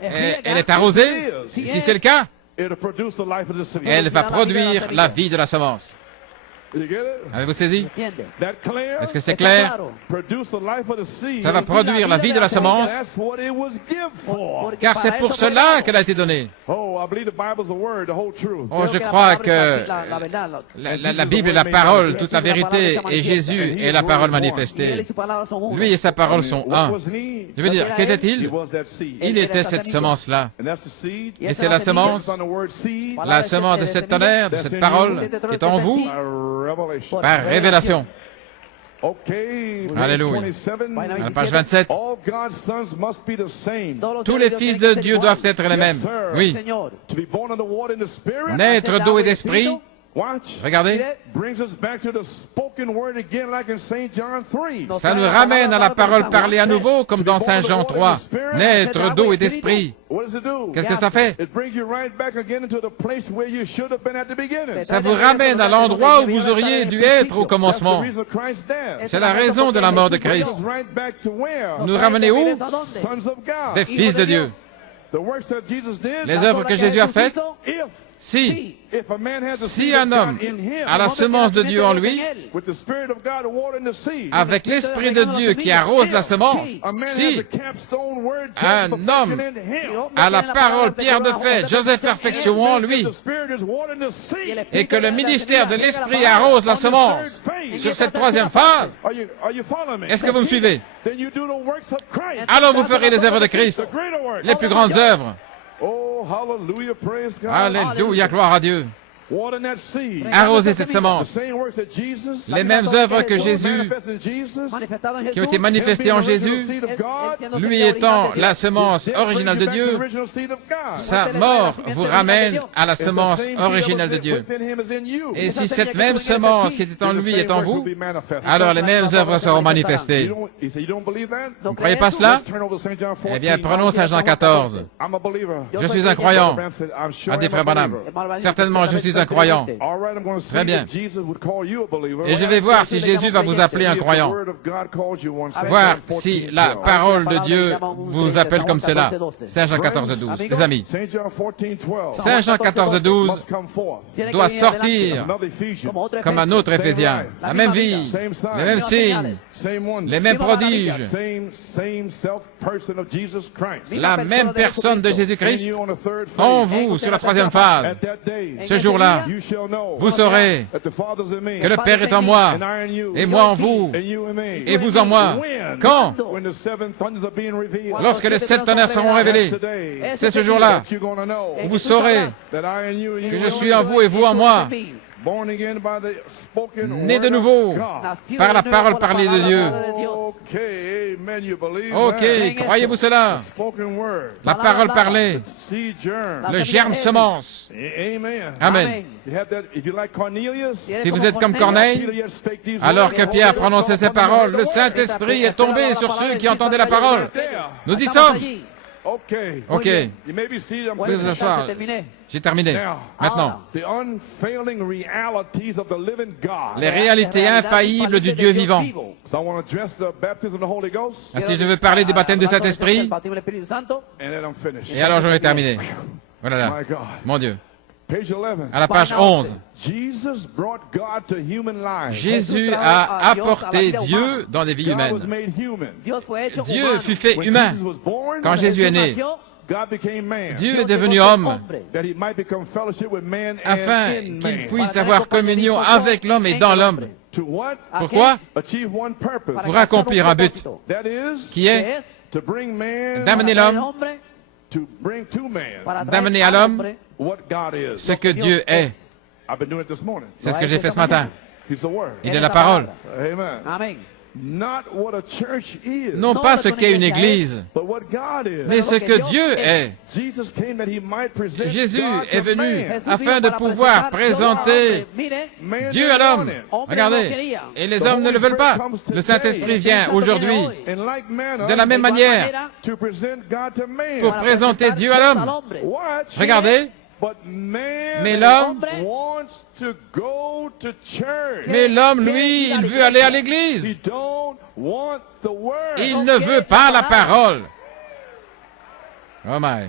elle est arrosée, si c'est le cas, elle va produire la vie de la semence. Avez-vous saisi? Est-ce que c'est clair? Ça va produire la vie de la semence, car c'est pour cela qu'elle a été donnée. Oh, je crois que la Bible est la parole, toute la vérité, et Jésus est la parole manifestée. Lui et sa parole sont un. Je veux dire, qu'était-il? Il était cette semence-là. Et c'est la semence de cette tonnerre, de cette parole qui est en vous, par révélation. Alléluia. À la page 27. Tous les fils de Dieu doivent être les mêmes. Oui. Naître d'eau et d'esprit. Regardez. Ça nous ramène à la parole parlée à nouveau, comme dans Saint Jean 3. Naître d'eau et d'esprit. Qu'est-ce que ça fait? Ça vous ramène à l'endroit où vous auriez dû être au commencement. C'est la raison de la mort de Christ. Nous ramener où? Des fils de Dieu. Les œuvres que Jésus a faites, si un homme a la semence de Dieu en lui, avec l'Esprit de Dieu qui arrose la semence, si un homme a la parole Pierre de fait, Joseph Perfection en lui, et que le ministère de l'Esprit arrose la semence sur cette troisième phase, est-ce que vous me suivez? Alors vous ferez les œuvres de Christ, les plus grandes œuvres. Alléluia, gloire à Dieu. arroser cette semence. Les mêmes œuvres que Jésus, qui ont été manifestées en Jésus, lui étant la semence originale de Dieu, sa mort vous ramène à la semence originale de Dieu. Et si cette même semence qui était en lui est en vous, alors les mêmes œuvres seront manifestées. Vous ne croyez pas cela? Eh bien, prenons Saint Jean 14. Je suis un croyant, a dit Frère Branham. Certainement, je suis un croyant. Très bien. Et je vais voir si Jésus va vous appeler un croyant. Voir si la parole de Dieu vous appelle comme cela. Saint Jean 14, 12. Les amis, Saint Jean 14, 12 doit sortir comme un autre Éphésien. La même vie, les mêmes signes, les mêmes prodiges. La même personne de Jésus-Christ en vous sur la troisième phase. Ce jour-là, vous saurez que le Père est en moi, et moi en vous, et vous en moi. Quand? Lorsque les 7 tonnerres seront révélés. C'est ce jour-là où vous saurez que je suis en vous et vous en moi. Né de nouveau par la parole parlée de Dieu. Ok, croyez-vous cela? La parole parlée, le germe semence. Amen. Si vous êtes comme Corneille, alors que Pierre prononçait ces paroles, le Saint-Esprit est tombé sur ceux qui entendaient la parole. Nous y sommes. Ok. Vous pouvez vous asseoir. J'ai terminé. Maintenant, les réalités infaillibles du Dieu vivant. Ainsi, je veux parler du baptême du Saint-Esprit. Et alors, j'en ai terminé. Voilà, mon Dieu. À la page 11. Jésus a apporté Dieu dans des vies humaines. Dieu fut fait humain quand Jésus est né. Dieu est devenu homme afin qu'il puisse avoir communion avec l'homme et dans l'homme. Pourquoi? Pour accomplir un but qui est d'amener l'homme, d'amener à l'homme ce que Dieu est. C'est ce que j'ai fait ce matin. Il est la parole. Non pas ce qu'est une église, mais ce que Dieu est. Jésus est venu afin de pouvoir présenter Dieu à l'homme. Regardez, et les hommes ne le veulent pas. Le Saint-Esprit vient aujourd'hui de la même manière pour présenter Dieu à l'homme. Regardez. Mais l'homme, lui, il veut aller à l'église. Il ne veut pas la parole. Oh my.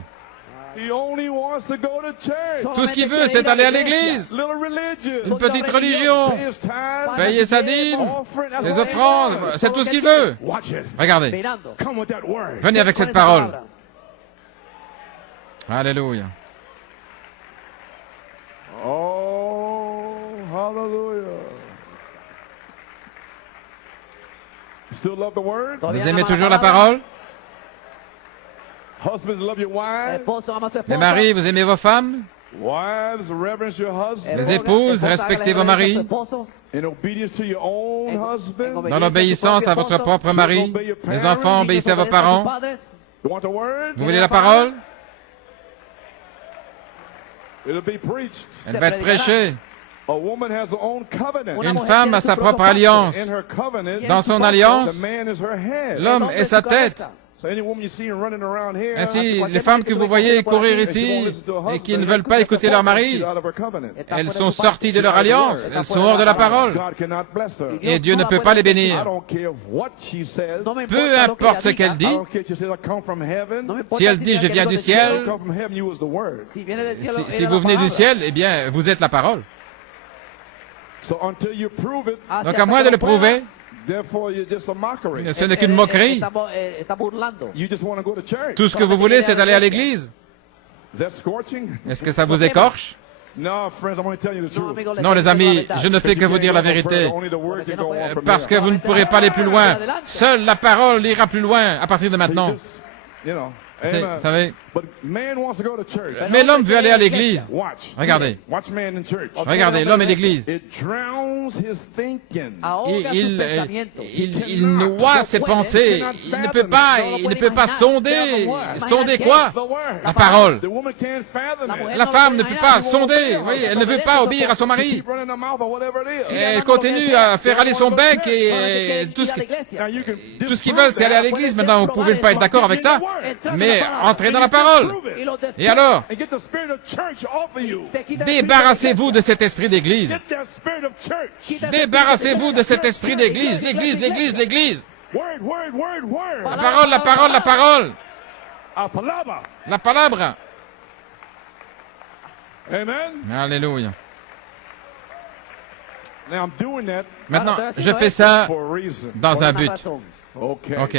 Tout ce qu'il veut, c'est aller à l'église. Une petite religion. Payer sa dîme, ses offrandes, c'est tout ce qu'il veut. Regardez. Venez avec cette parole. Alléluia. Oh, hallelujah. Still love the word? Vous aimez toujours la parole? Husbands, love your wives. Les maris, vous aimez vos femmes? Wives, reverence your husbands. Les épouses, respectez vos maris. In obedience to your own husband. Dans l'obéissance à votre propre mari. Les enfants, obéissez à vos parents. You want the word? Vous voulez la parole? It'll be preached. Elle va être prêchée. Une femme a sa propre alliance. Dans son alliance, l'homme est sa tête. Ainsi, les femmes que vous voyez courir ici et qui ne veulent pas écouter leur mari, elles sont sorties de leur alliance, elles sont hors de la parole. Et Dieu ne peut pas les bénir. Peu importe ce qu'elle dit, si elle dit « je viens du ciel », si vous venez du ciel, eh bien, vous êtes la parole. Donc à moins de le prouver, ce n'est qu'une moquerie. Tout ce que vous voulez, c'est aller à l'église. Est-ce que ça vous écorche? Non, les amis, je ne fais que vous dire la vérité. Parce que vous ne pourrez pas aller plus loin. Seule la parole ira plus loin à partir de maintenant. Vous savez, mais l'homme veut aller à l'église. Regardez. Regardez, l'homme et l'église. Il noie ses pensées. Il ne peut pas sonder. Sonder quoi? La parole. La femme ne peut pas sonder. Oui, elle ne veut pas obéir à son mari. Et elle continue à faire aller son bec et tout ce qu'ils veulent, c'est aller à l'église. Maintenant, vous pouvez ne pas être d'accord avec ça, mais entrez dans la parole. Et alors, débarrassez-vous de cet esprit d'église. Débarrassez-vous de cet esprit d'église. L'église, l'église, l'église. La parole, la parole, la parole. La palabra. Alléluia. Maintenant, je fais ça dans un but. OK.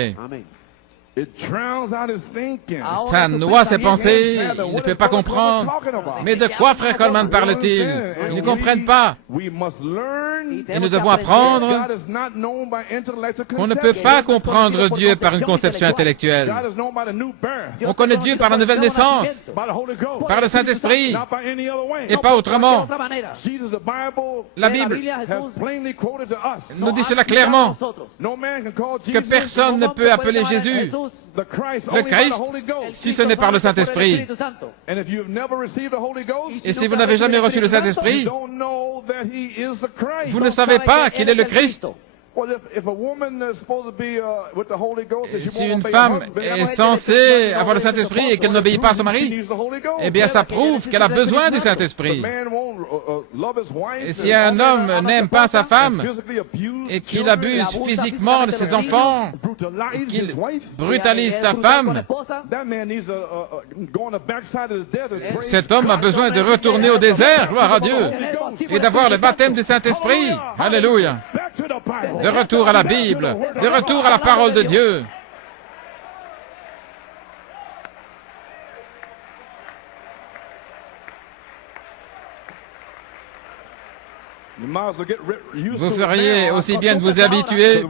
Ça noie ses pensées, il ne peut pas comprendre. Mais de quoi Frère Coleman parle-t-il? Ils ne comprennent pas. Et nous devons apprendre qu'on ne peut pas comprendre Dieu par une conception intellectuelle. On connaît Dieu par la nouvelle naissance, par le Saint-Esprit, et pas autrement. La Bible nous dit cela clairement, que personne ne peut appeler Jésus le Christ si ce n'est par le Saint-Esprit. Et si vous n'avez jamais reçu le Saint-Esprit, vous ne savez pas qu'il est le Christ. Si une femme est censée avoir le Saint-Esprit et qu'elle n'obéit pas à son mari, eh bien ça prouve qu'elle a besoin du Saint-Esprit. Et si un homme n'aime pas sa femme et qu'il abuse physiquement de ses enfants, qu'il brutalise sa femme, cet homme a besoin de retourner au désert, gloire à Dieu, et d'avoir le baptême du Saint-Esprit. Alléluia. De retour à la Bible, de retour à la parole de Dieu. Vous feriez aussi bien de vous habituer,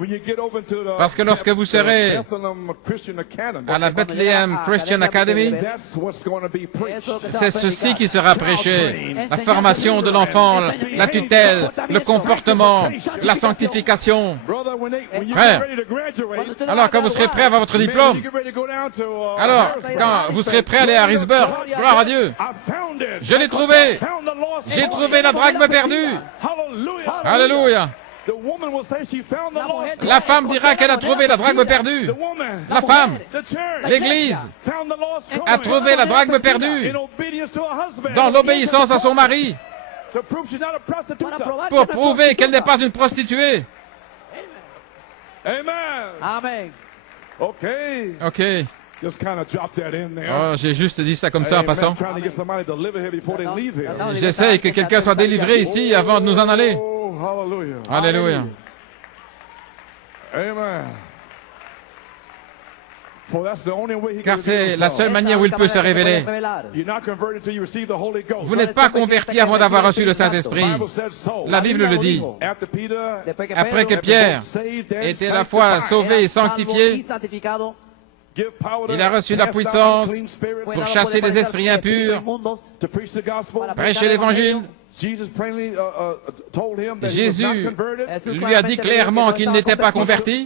parce que lorsque vous serez à la Bethlehem Christian Academy, c'est ceci qui sera prêché. La formation de l'enfant, la tutelle, le comportement, la sanctification. Frère, alors quand vous serez prêt à avoir votre diplôme, alors quand vous serez prêt à aller à Harrisburg, gloire à Dieu, je l'ai trouvé. J'ai trouvé la drachme perdue. Alléluia. La femme dira qu'elle a trouvé la drachme perdue. La femme, l'Église, a trouvé la drachme perdue dans l'obéissance à son mari pour prouver qu'elle n'est pas une prostituée. Amen. OK. Oh, j'ai juste dit ça comme ça en passant. J'essaie que quelqu'un soit délivré ici avant de nous en aller. Alléluia. Car c'est la seule manière où il peut se révéler. Vous n'êtes pas converti avant d'avoir reçu le Saint-Esprit. La Bible le dit. Après que Pierre était à la fois sauvé et sanctifié, il a reçu la puissance pour chasser les esprits impurs, prêcher l'Évangile. Jésus lui a dit clairement qu'il n'était pas converti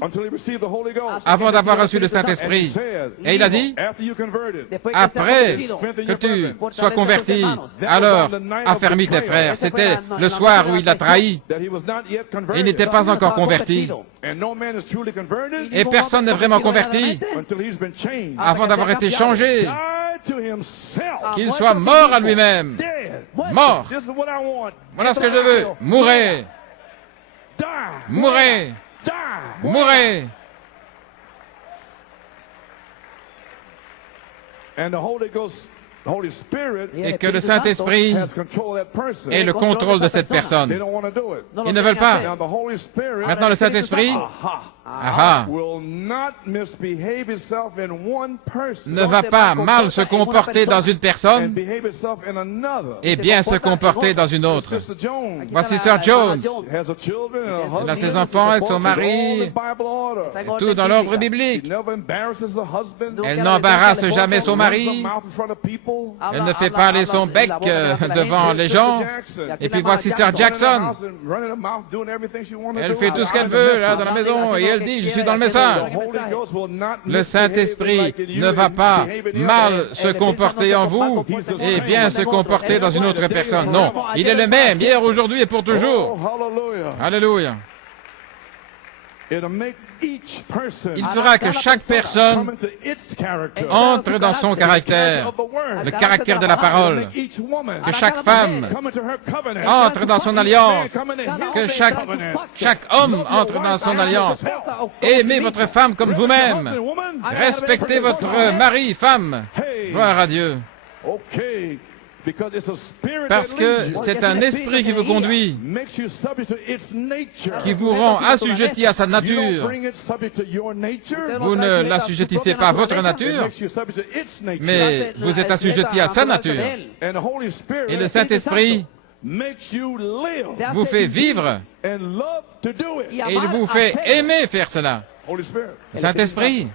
avant d'avoir reçu le Saint-Esprit. Et il a dit, après que tu sois converti, alors affermis tes frères. C'était le soir où il l'a trahi. Il n'était pas encore converti. Et personne n'est vraiment converti avant d'avoir été changé, qu'il soit mort à lui-même. Mort. Voilà ce que je veux. Mourez. Mourez. Mourez. Et que le Saint-Esprit ait le contrôle de cette personne. Ils ne veulent pas. Maintenant, le Saint-Esprit ne va pas mal se comporter dans une personne et bien se comporter dans une autre. Voici Sir Jones. Elle a ses enfants et son mari, et tout dans l'ordre biblique. Elle n'embarrasse jamais son mari. Elle ne fait pas aller son bec devant les gens. Et puis voici Sir Jackson. Elle fait tout ce qu'elle veut là dans la maison et elle dit, je suis dans le message. Le Saint-Esprit ne va pas mal se comporter en vous et bien se comporter dans une autre personne. Non, il est le même, hier, aujourd'hui et pour toujours. Alléluia. Il fera que chaque personne entre dans son caractère, le caractère de la parole, que chaque femme entre dans son alliance, que chaque homme entre dans son alliance. Aimez votre femme comme vous-même. Respectez votre mari, femme. Gloire à Dieu. Parce que c'est un esprit qui vous conduit, qui vous rend assujetti à sa nature. Vous ne l'assujettissez pas à votre nature, mais vous êtes assujetti à sa nature. Et le Saint-Esprit vous fait vivre et il vous fait aimer faire cela. Le Saint-Esprit,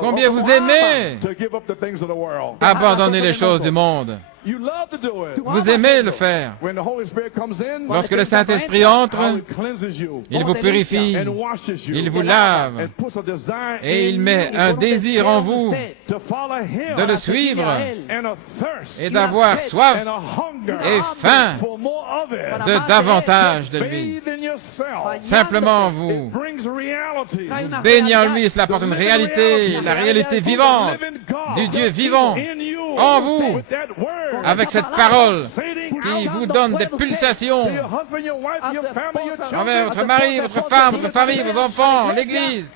combien vous aimez abandonner les choses du monde. Vous aimez le faire. Lorsque le Saint-Esprit entre, il vous purifie, il vous lave, et il met un désir en vous de le suivre et d'avoir soif et faim de davantage de lui. Simplement vous baignez en lui, cela apporte une réalité, la réalité vivante du Dieu vivant en vous, avec cette parole qui vous donne des pulsations envers votre mari, votre femme, votre famille, vos enfants, l'Église.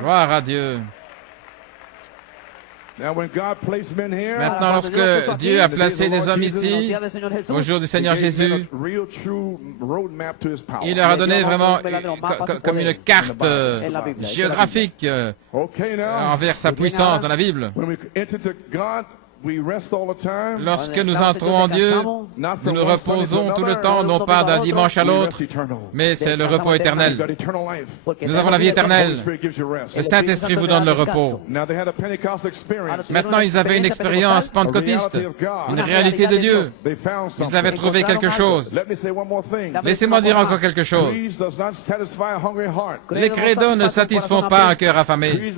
Gloire à Dieu. Maintenant, lorsque Dieu a placé des hommes ici, au jour du Seigneur Jésus, il leur a donné vraiment comme une carte géographique envers sa puissance dans la Bible. Lorsque nous entrons en Dieu, nous nous reposons tout le temps, non pas d'un dimanche à l'autre, mais c'est le repos éternel. Nous avons la vie éternelle. Le Saint-Esprit vous donne le repos. Maintenant, ils avaient une expérience pentecôtiste, une réalité de Dieu. Ils avaient trouvé quelque chose. Laissez-moi dire encore quelque chose. Les credos ne satisfont pas un cœur affamé.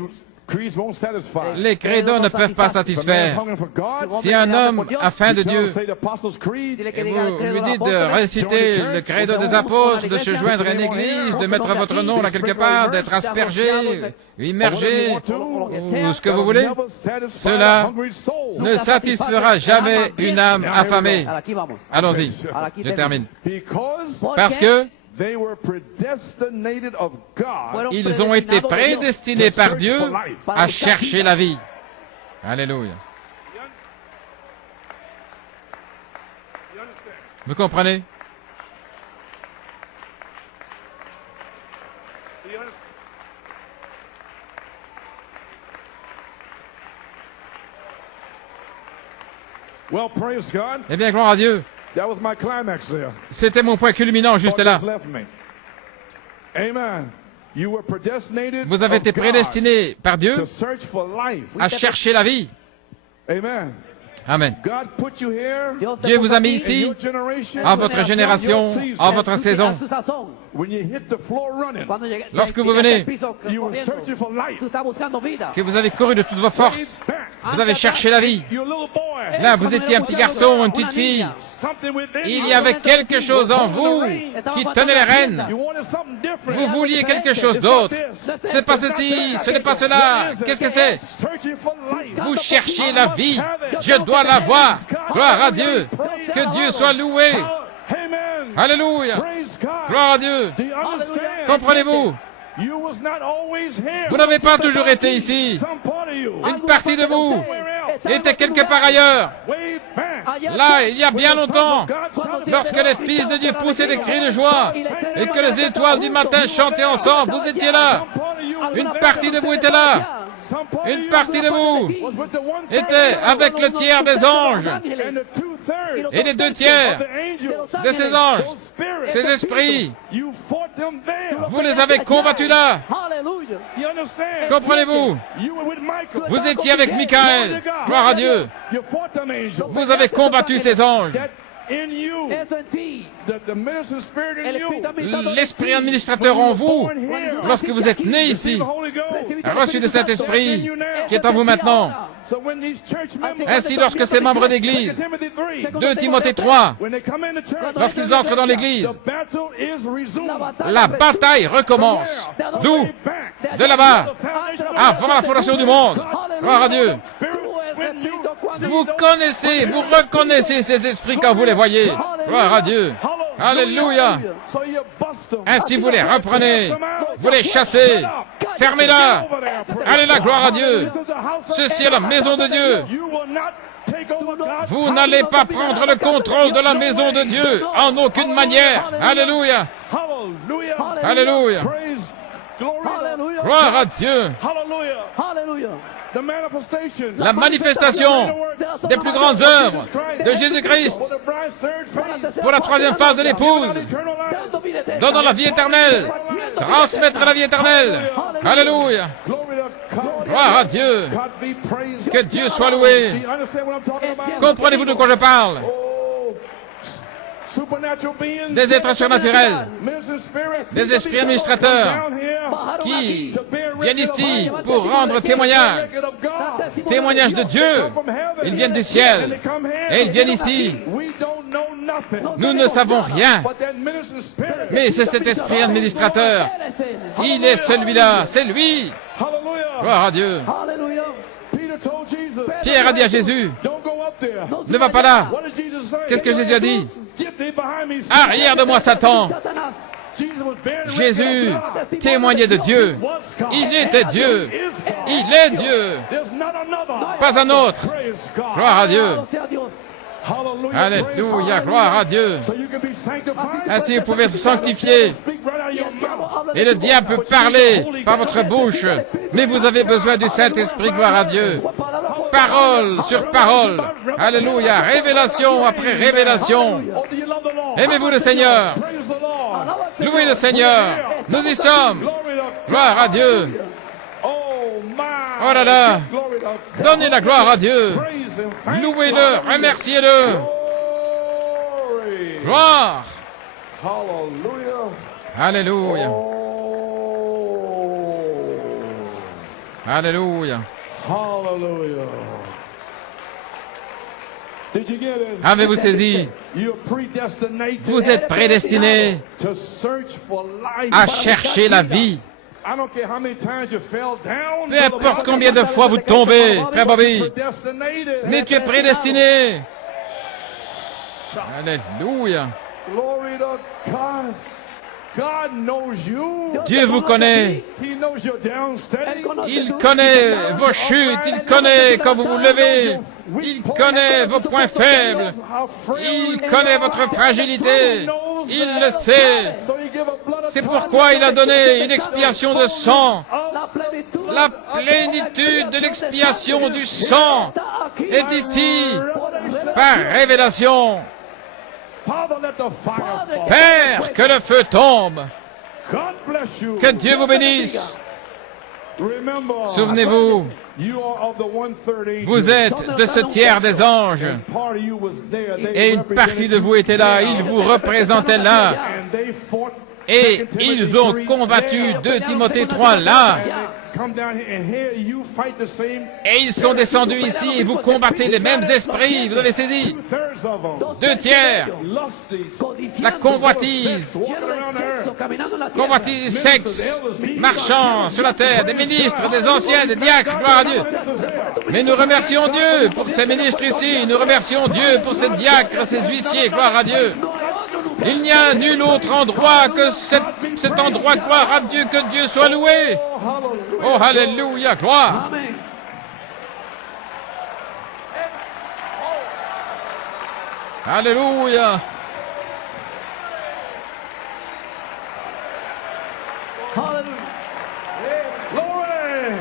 Les credos ne peuvent pas satisfaire. Si un homme a faim de Dieu, et vous lui dites de réciter le credo des apôtres, de se joindre à une église, de mettre votre nom là quelque part, d'être aspergé, immergé, ou ce que vous voulez, cela ne satisfera jamais une âme affamée. Allons-y, je termine. Parce que ils ont été prédestinés par Dieu à chercher la vie. Alléluia. Vous comprenez? Eh bien, gloire à Dieu. C'était mon point culminant juste là. Vous avez été prédestinés par Dieu à chercher la vie. Amen. Dieu vous a mis ici, en votre génération, en votre saison. Lorsque vous venez, que vous avez couru de toutes vos forces, vous avez cherché la vie. Là, vous étiez un petit garçon, une petite fille. Il y avait quelque chose en vous qui tenait les rênes. Vous vouliez quelque chose d'autre. C'est pas ceci, ce n'est pas cela. Qu'est-ce que c'est? Vous cherchiez la vie. Je dois la voir. Gloire à Dieu. Que Dieu soit loué. Alléluia. Gloire à Dieu. Comprenez-vous? Vous n'avez pas toujours été ici. Une partie de vous était quelque part ailleurs. Là, il y a bien longtemps, lorsque les fils de Dieu poussaient des cris de joie et que les étoiles du matin chantaient ensemble, vous étiez là. Une partie de vous était là. Une partie de vous était avec le tiers des anges et les 2 tiers de ces anges, ces esprits. Vous les avez combattus là. Comprenez-vous? Vous étiez avec Michael. Gloire à Dieu. Vous avez combattu ces anges. L'esprit administrateur en vous, lorsque vous êtes né ici, a reçu de cet esprit qui est en vous maintenant. Ainsi, lorsque ces membres d'église, 2 Timothée 3, lorsqu'ils entrent dans l'église, la bataille recommence. D'où? De là-bas, avant la fondation du monde. Gloire à Dieu. Vous connaissez, vous reconnaissez ces esprits quand vous les voyez. Gloire à Dieu. Alléluia. Ainsi vous les reprenez, vous les chassez, fermez-la. Allez là, gloire à Dieu. Ceci est la maison de Dieu. Vous n'allez pas prendre le contrôle de la maison de Dieu en aucune manière. Alléluia. Alléluia. Gloire à Dieu. La manifestation des plus grandes œuvres de Jésus-Christ pour la 3e phase de l'épouse, donnant la vie éternelle, transmettre la vie éternelle. Alléluia. Gloire à Dieu. Que Dieu soit loué. Comprenez-vous de quoi je parle? Des êtres surnaturels, des esprits administrateurs qui viennent ici pour rendre témoignage de Dieu. Ils viennent du ciel et ils viennent ici. Nous ne savons rien, mais c'est cet esprit administrateur. Il est celui-là, c'est lui. Gloire à Dieu. Pierre a dit à Jésus, ne va pas là. Qu'est-ce que Jésus a dit? Arrière de moi, Satan. Jésus témoignait de Dieu. Il était Dieu. Il est Dieu. Pas un autre. Gloire à Dieu. Alléluia, gloire à Dieu. Ainsi vous pouvez être sanctifié. Et le diable peut parler par votre bouche. Mais vous avez besoin du Saint-Esprit, gloire à Dieu. Parole sur parole. Alléluia, révélation après révélation. Aimez-vous le Seigneur. Louez le Seigneur. Nous y sommes. Gloire à Dieu. Oh là là. Donnez la gloire à Dieu. Louez-le, remerciez-le. Gloire. Alléluia. Alléluia. Avez-vous saisi? Vous êtes prédestinés à chercher la vie. Peu importe combien de fois vous tombez, frère Bobby, mais tu es prédestiné. Alléluia. Dieu vous connaît. Il connaît vos chutes. Il connaît quand vous vous levez. Il connaît vos points faibles. Il connaît votre fragilité. Il le sait. C'est pourquoi il a donné une expiation de sang. La plénitude de l'expiation du sang est ici par révélation. Père, que le feu tombe. Que Dieu vous bénisse. Souvenez-vous, vous êtes de ce tiers des anges. Et une partie de vous était là. Ils vous représentaient là. Et ils ont combattu 2 Timothée 3 là. Et ils sont descendus ici et vous combattez les mêmes esprits. Vous avez saisi? 2 tiers. La convoitise. Convoitise sexe. Marchant sur la terre. Des ministres, des anciens, des diacres. Gloire à Dieu. Mais nous remercions Dieu pour ces ministres ici. Nous remercions Dieu pour ces diacres, ces huissiers. Gloire à Dieu. Il n'y a nul autre endroit que cet endroit. Gloire à Dieu, que Dieu soit loué. Oh, alléluia, gloire. Alléluia. Hallelujah. Glory.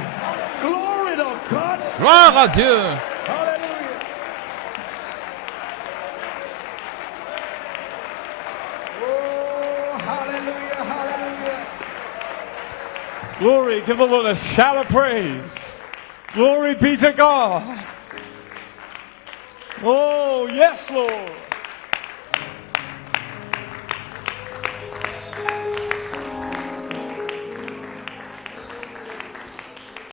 Glory to God. Gloire à Dieu. Hallelujah. Oh, hallelujah, hallelujah. Glory, give the Lord a shout of praise. Glory be to God. Oh, yes, Lord.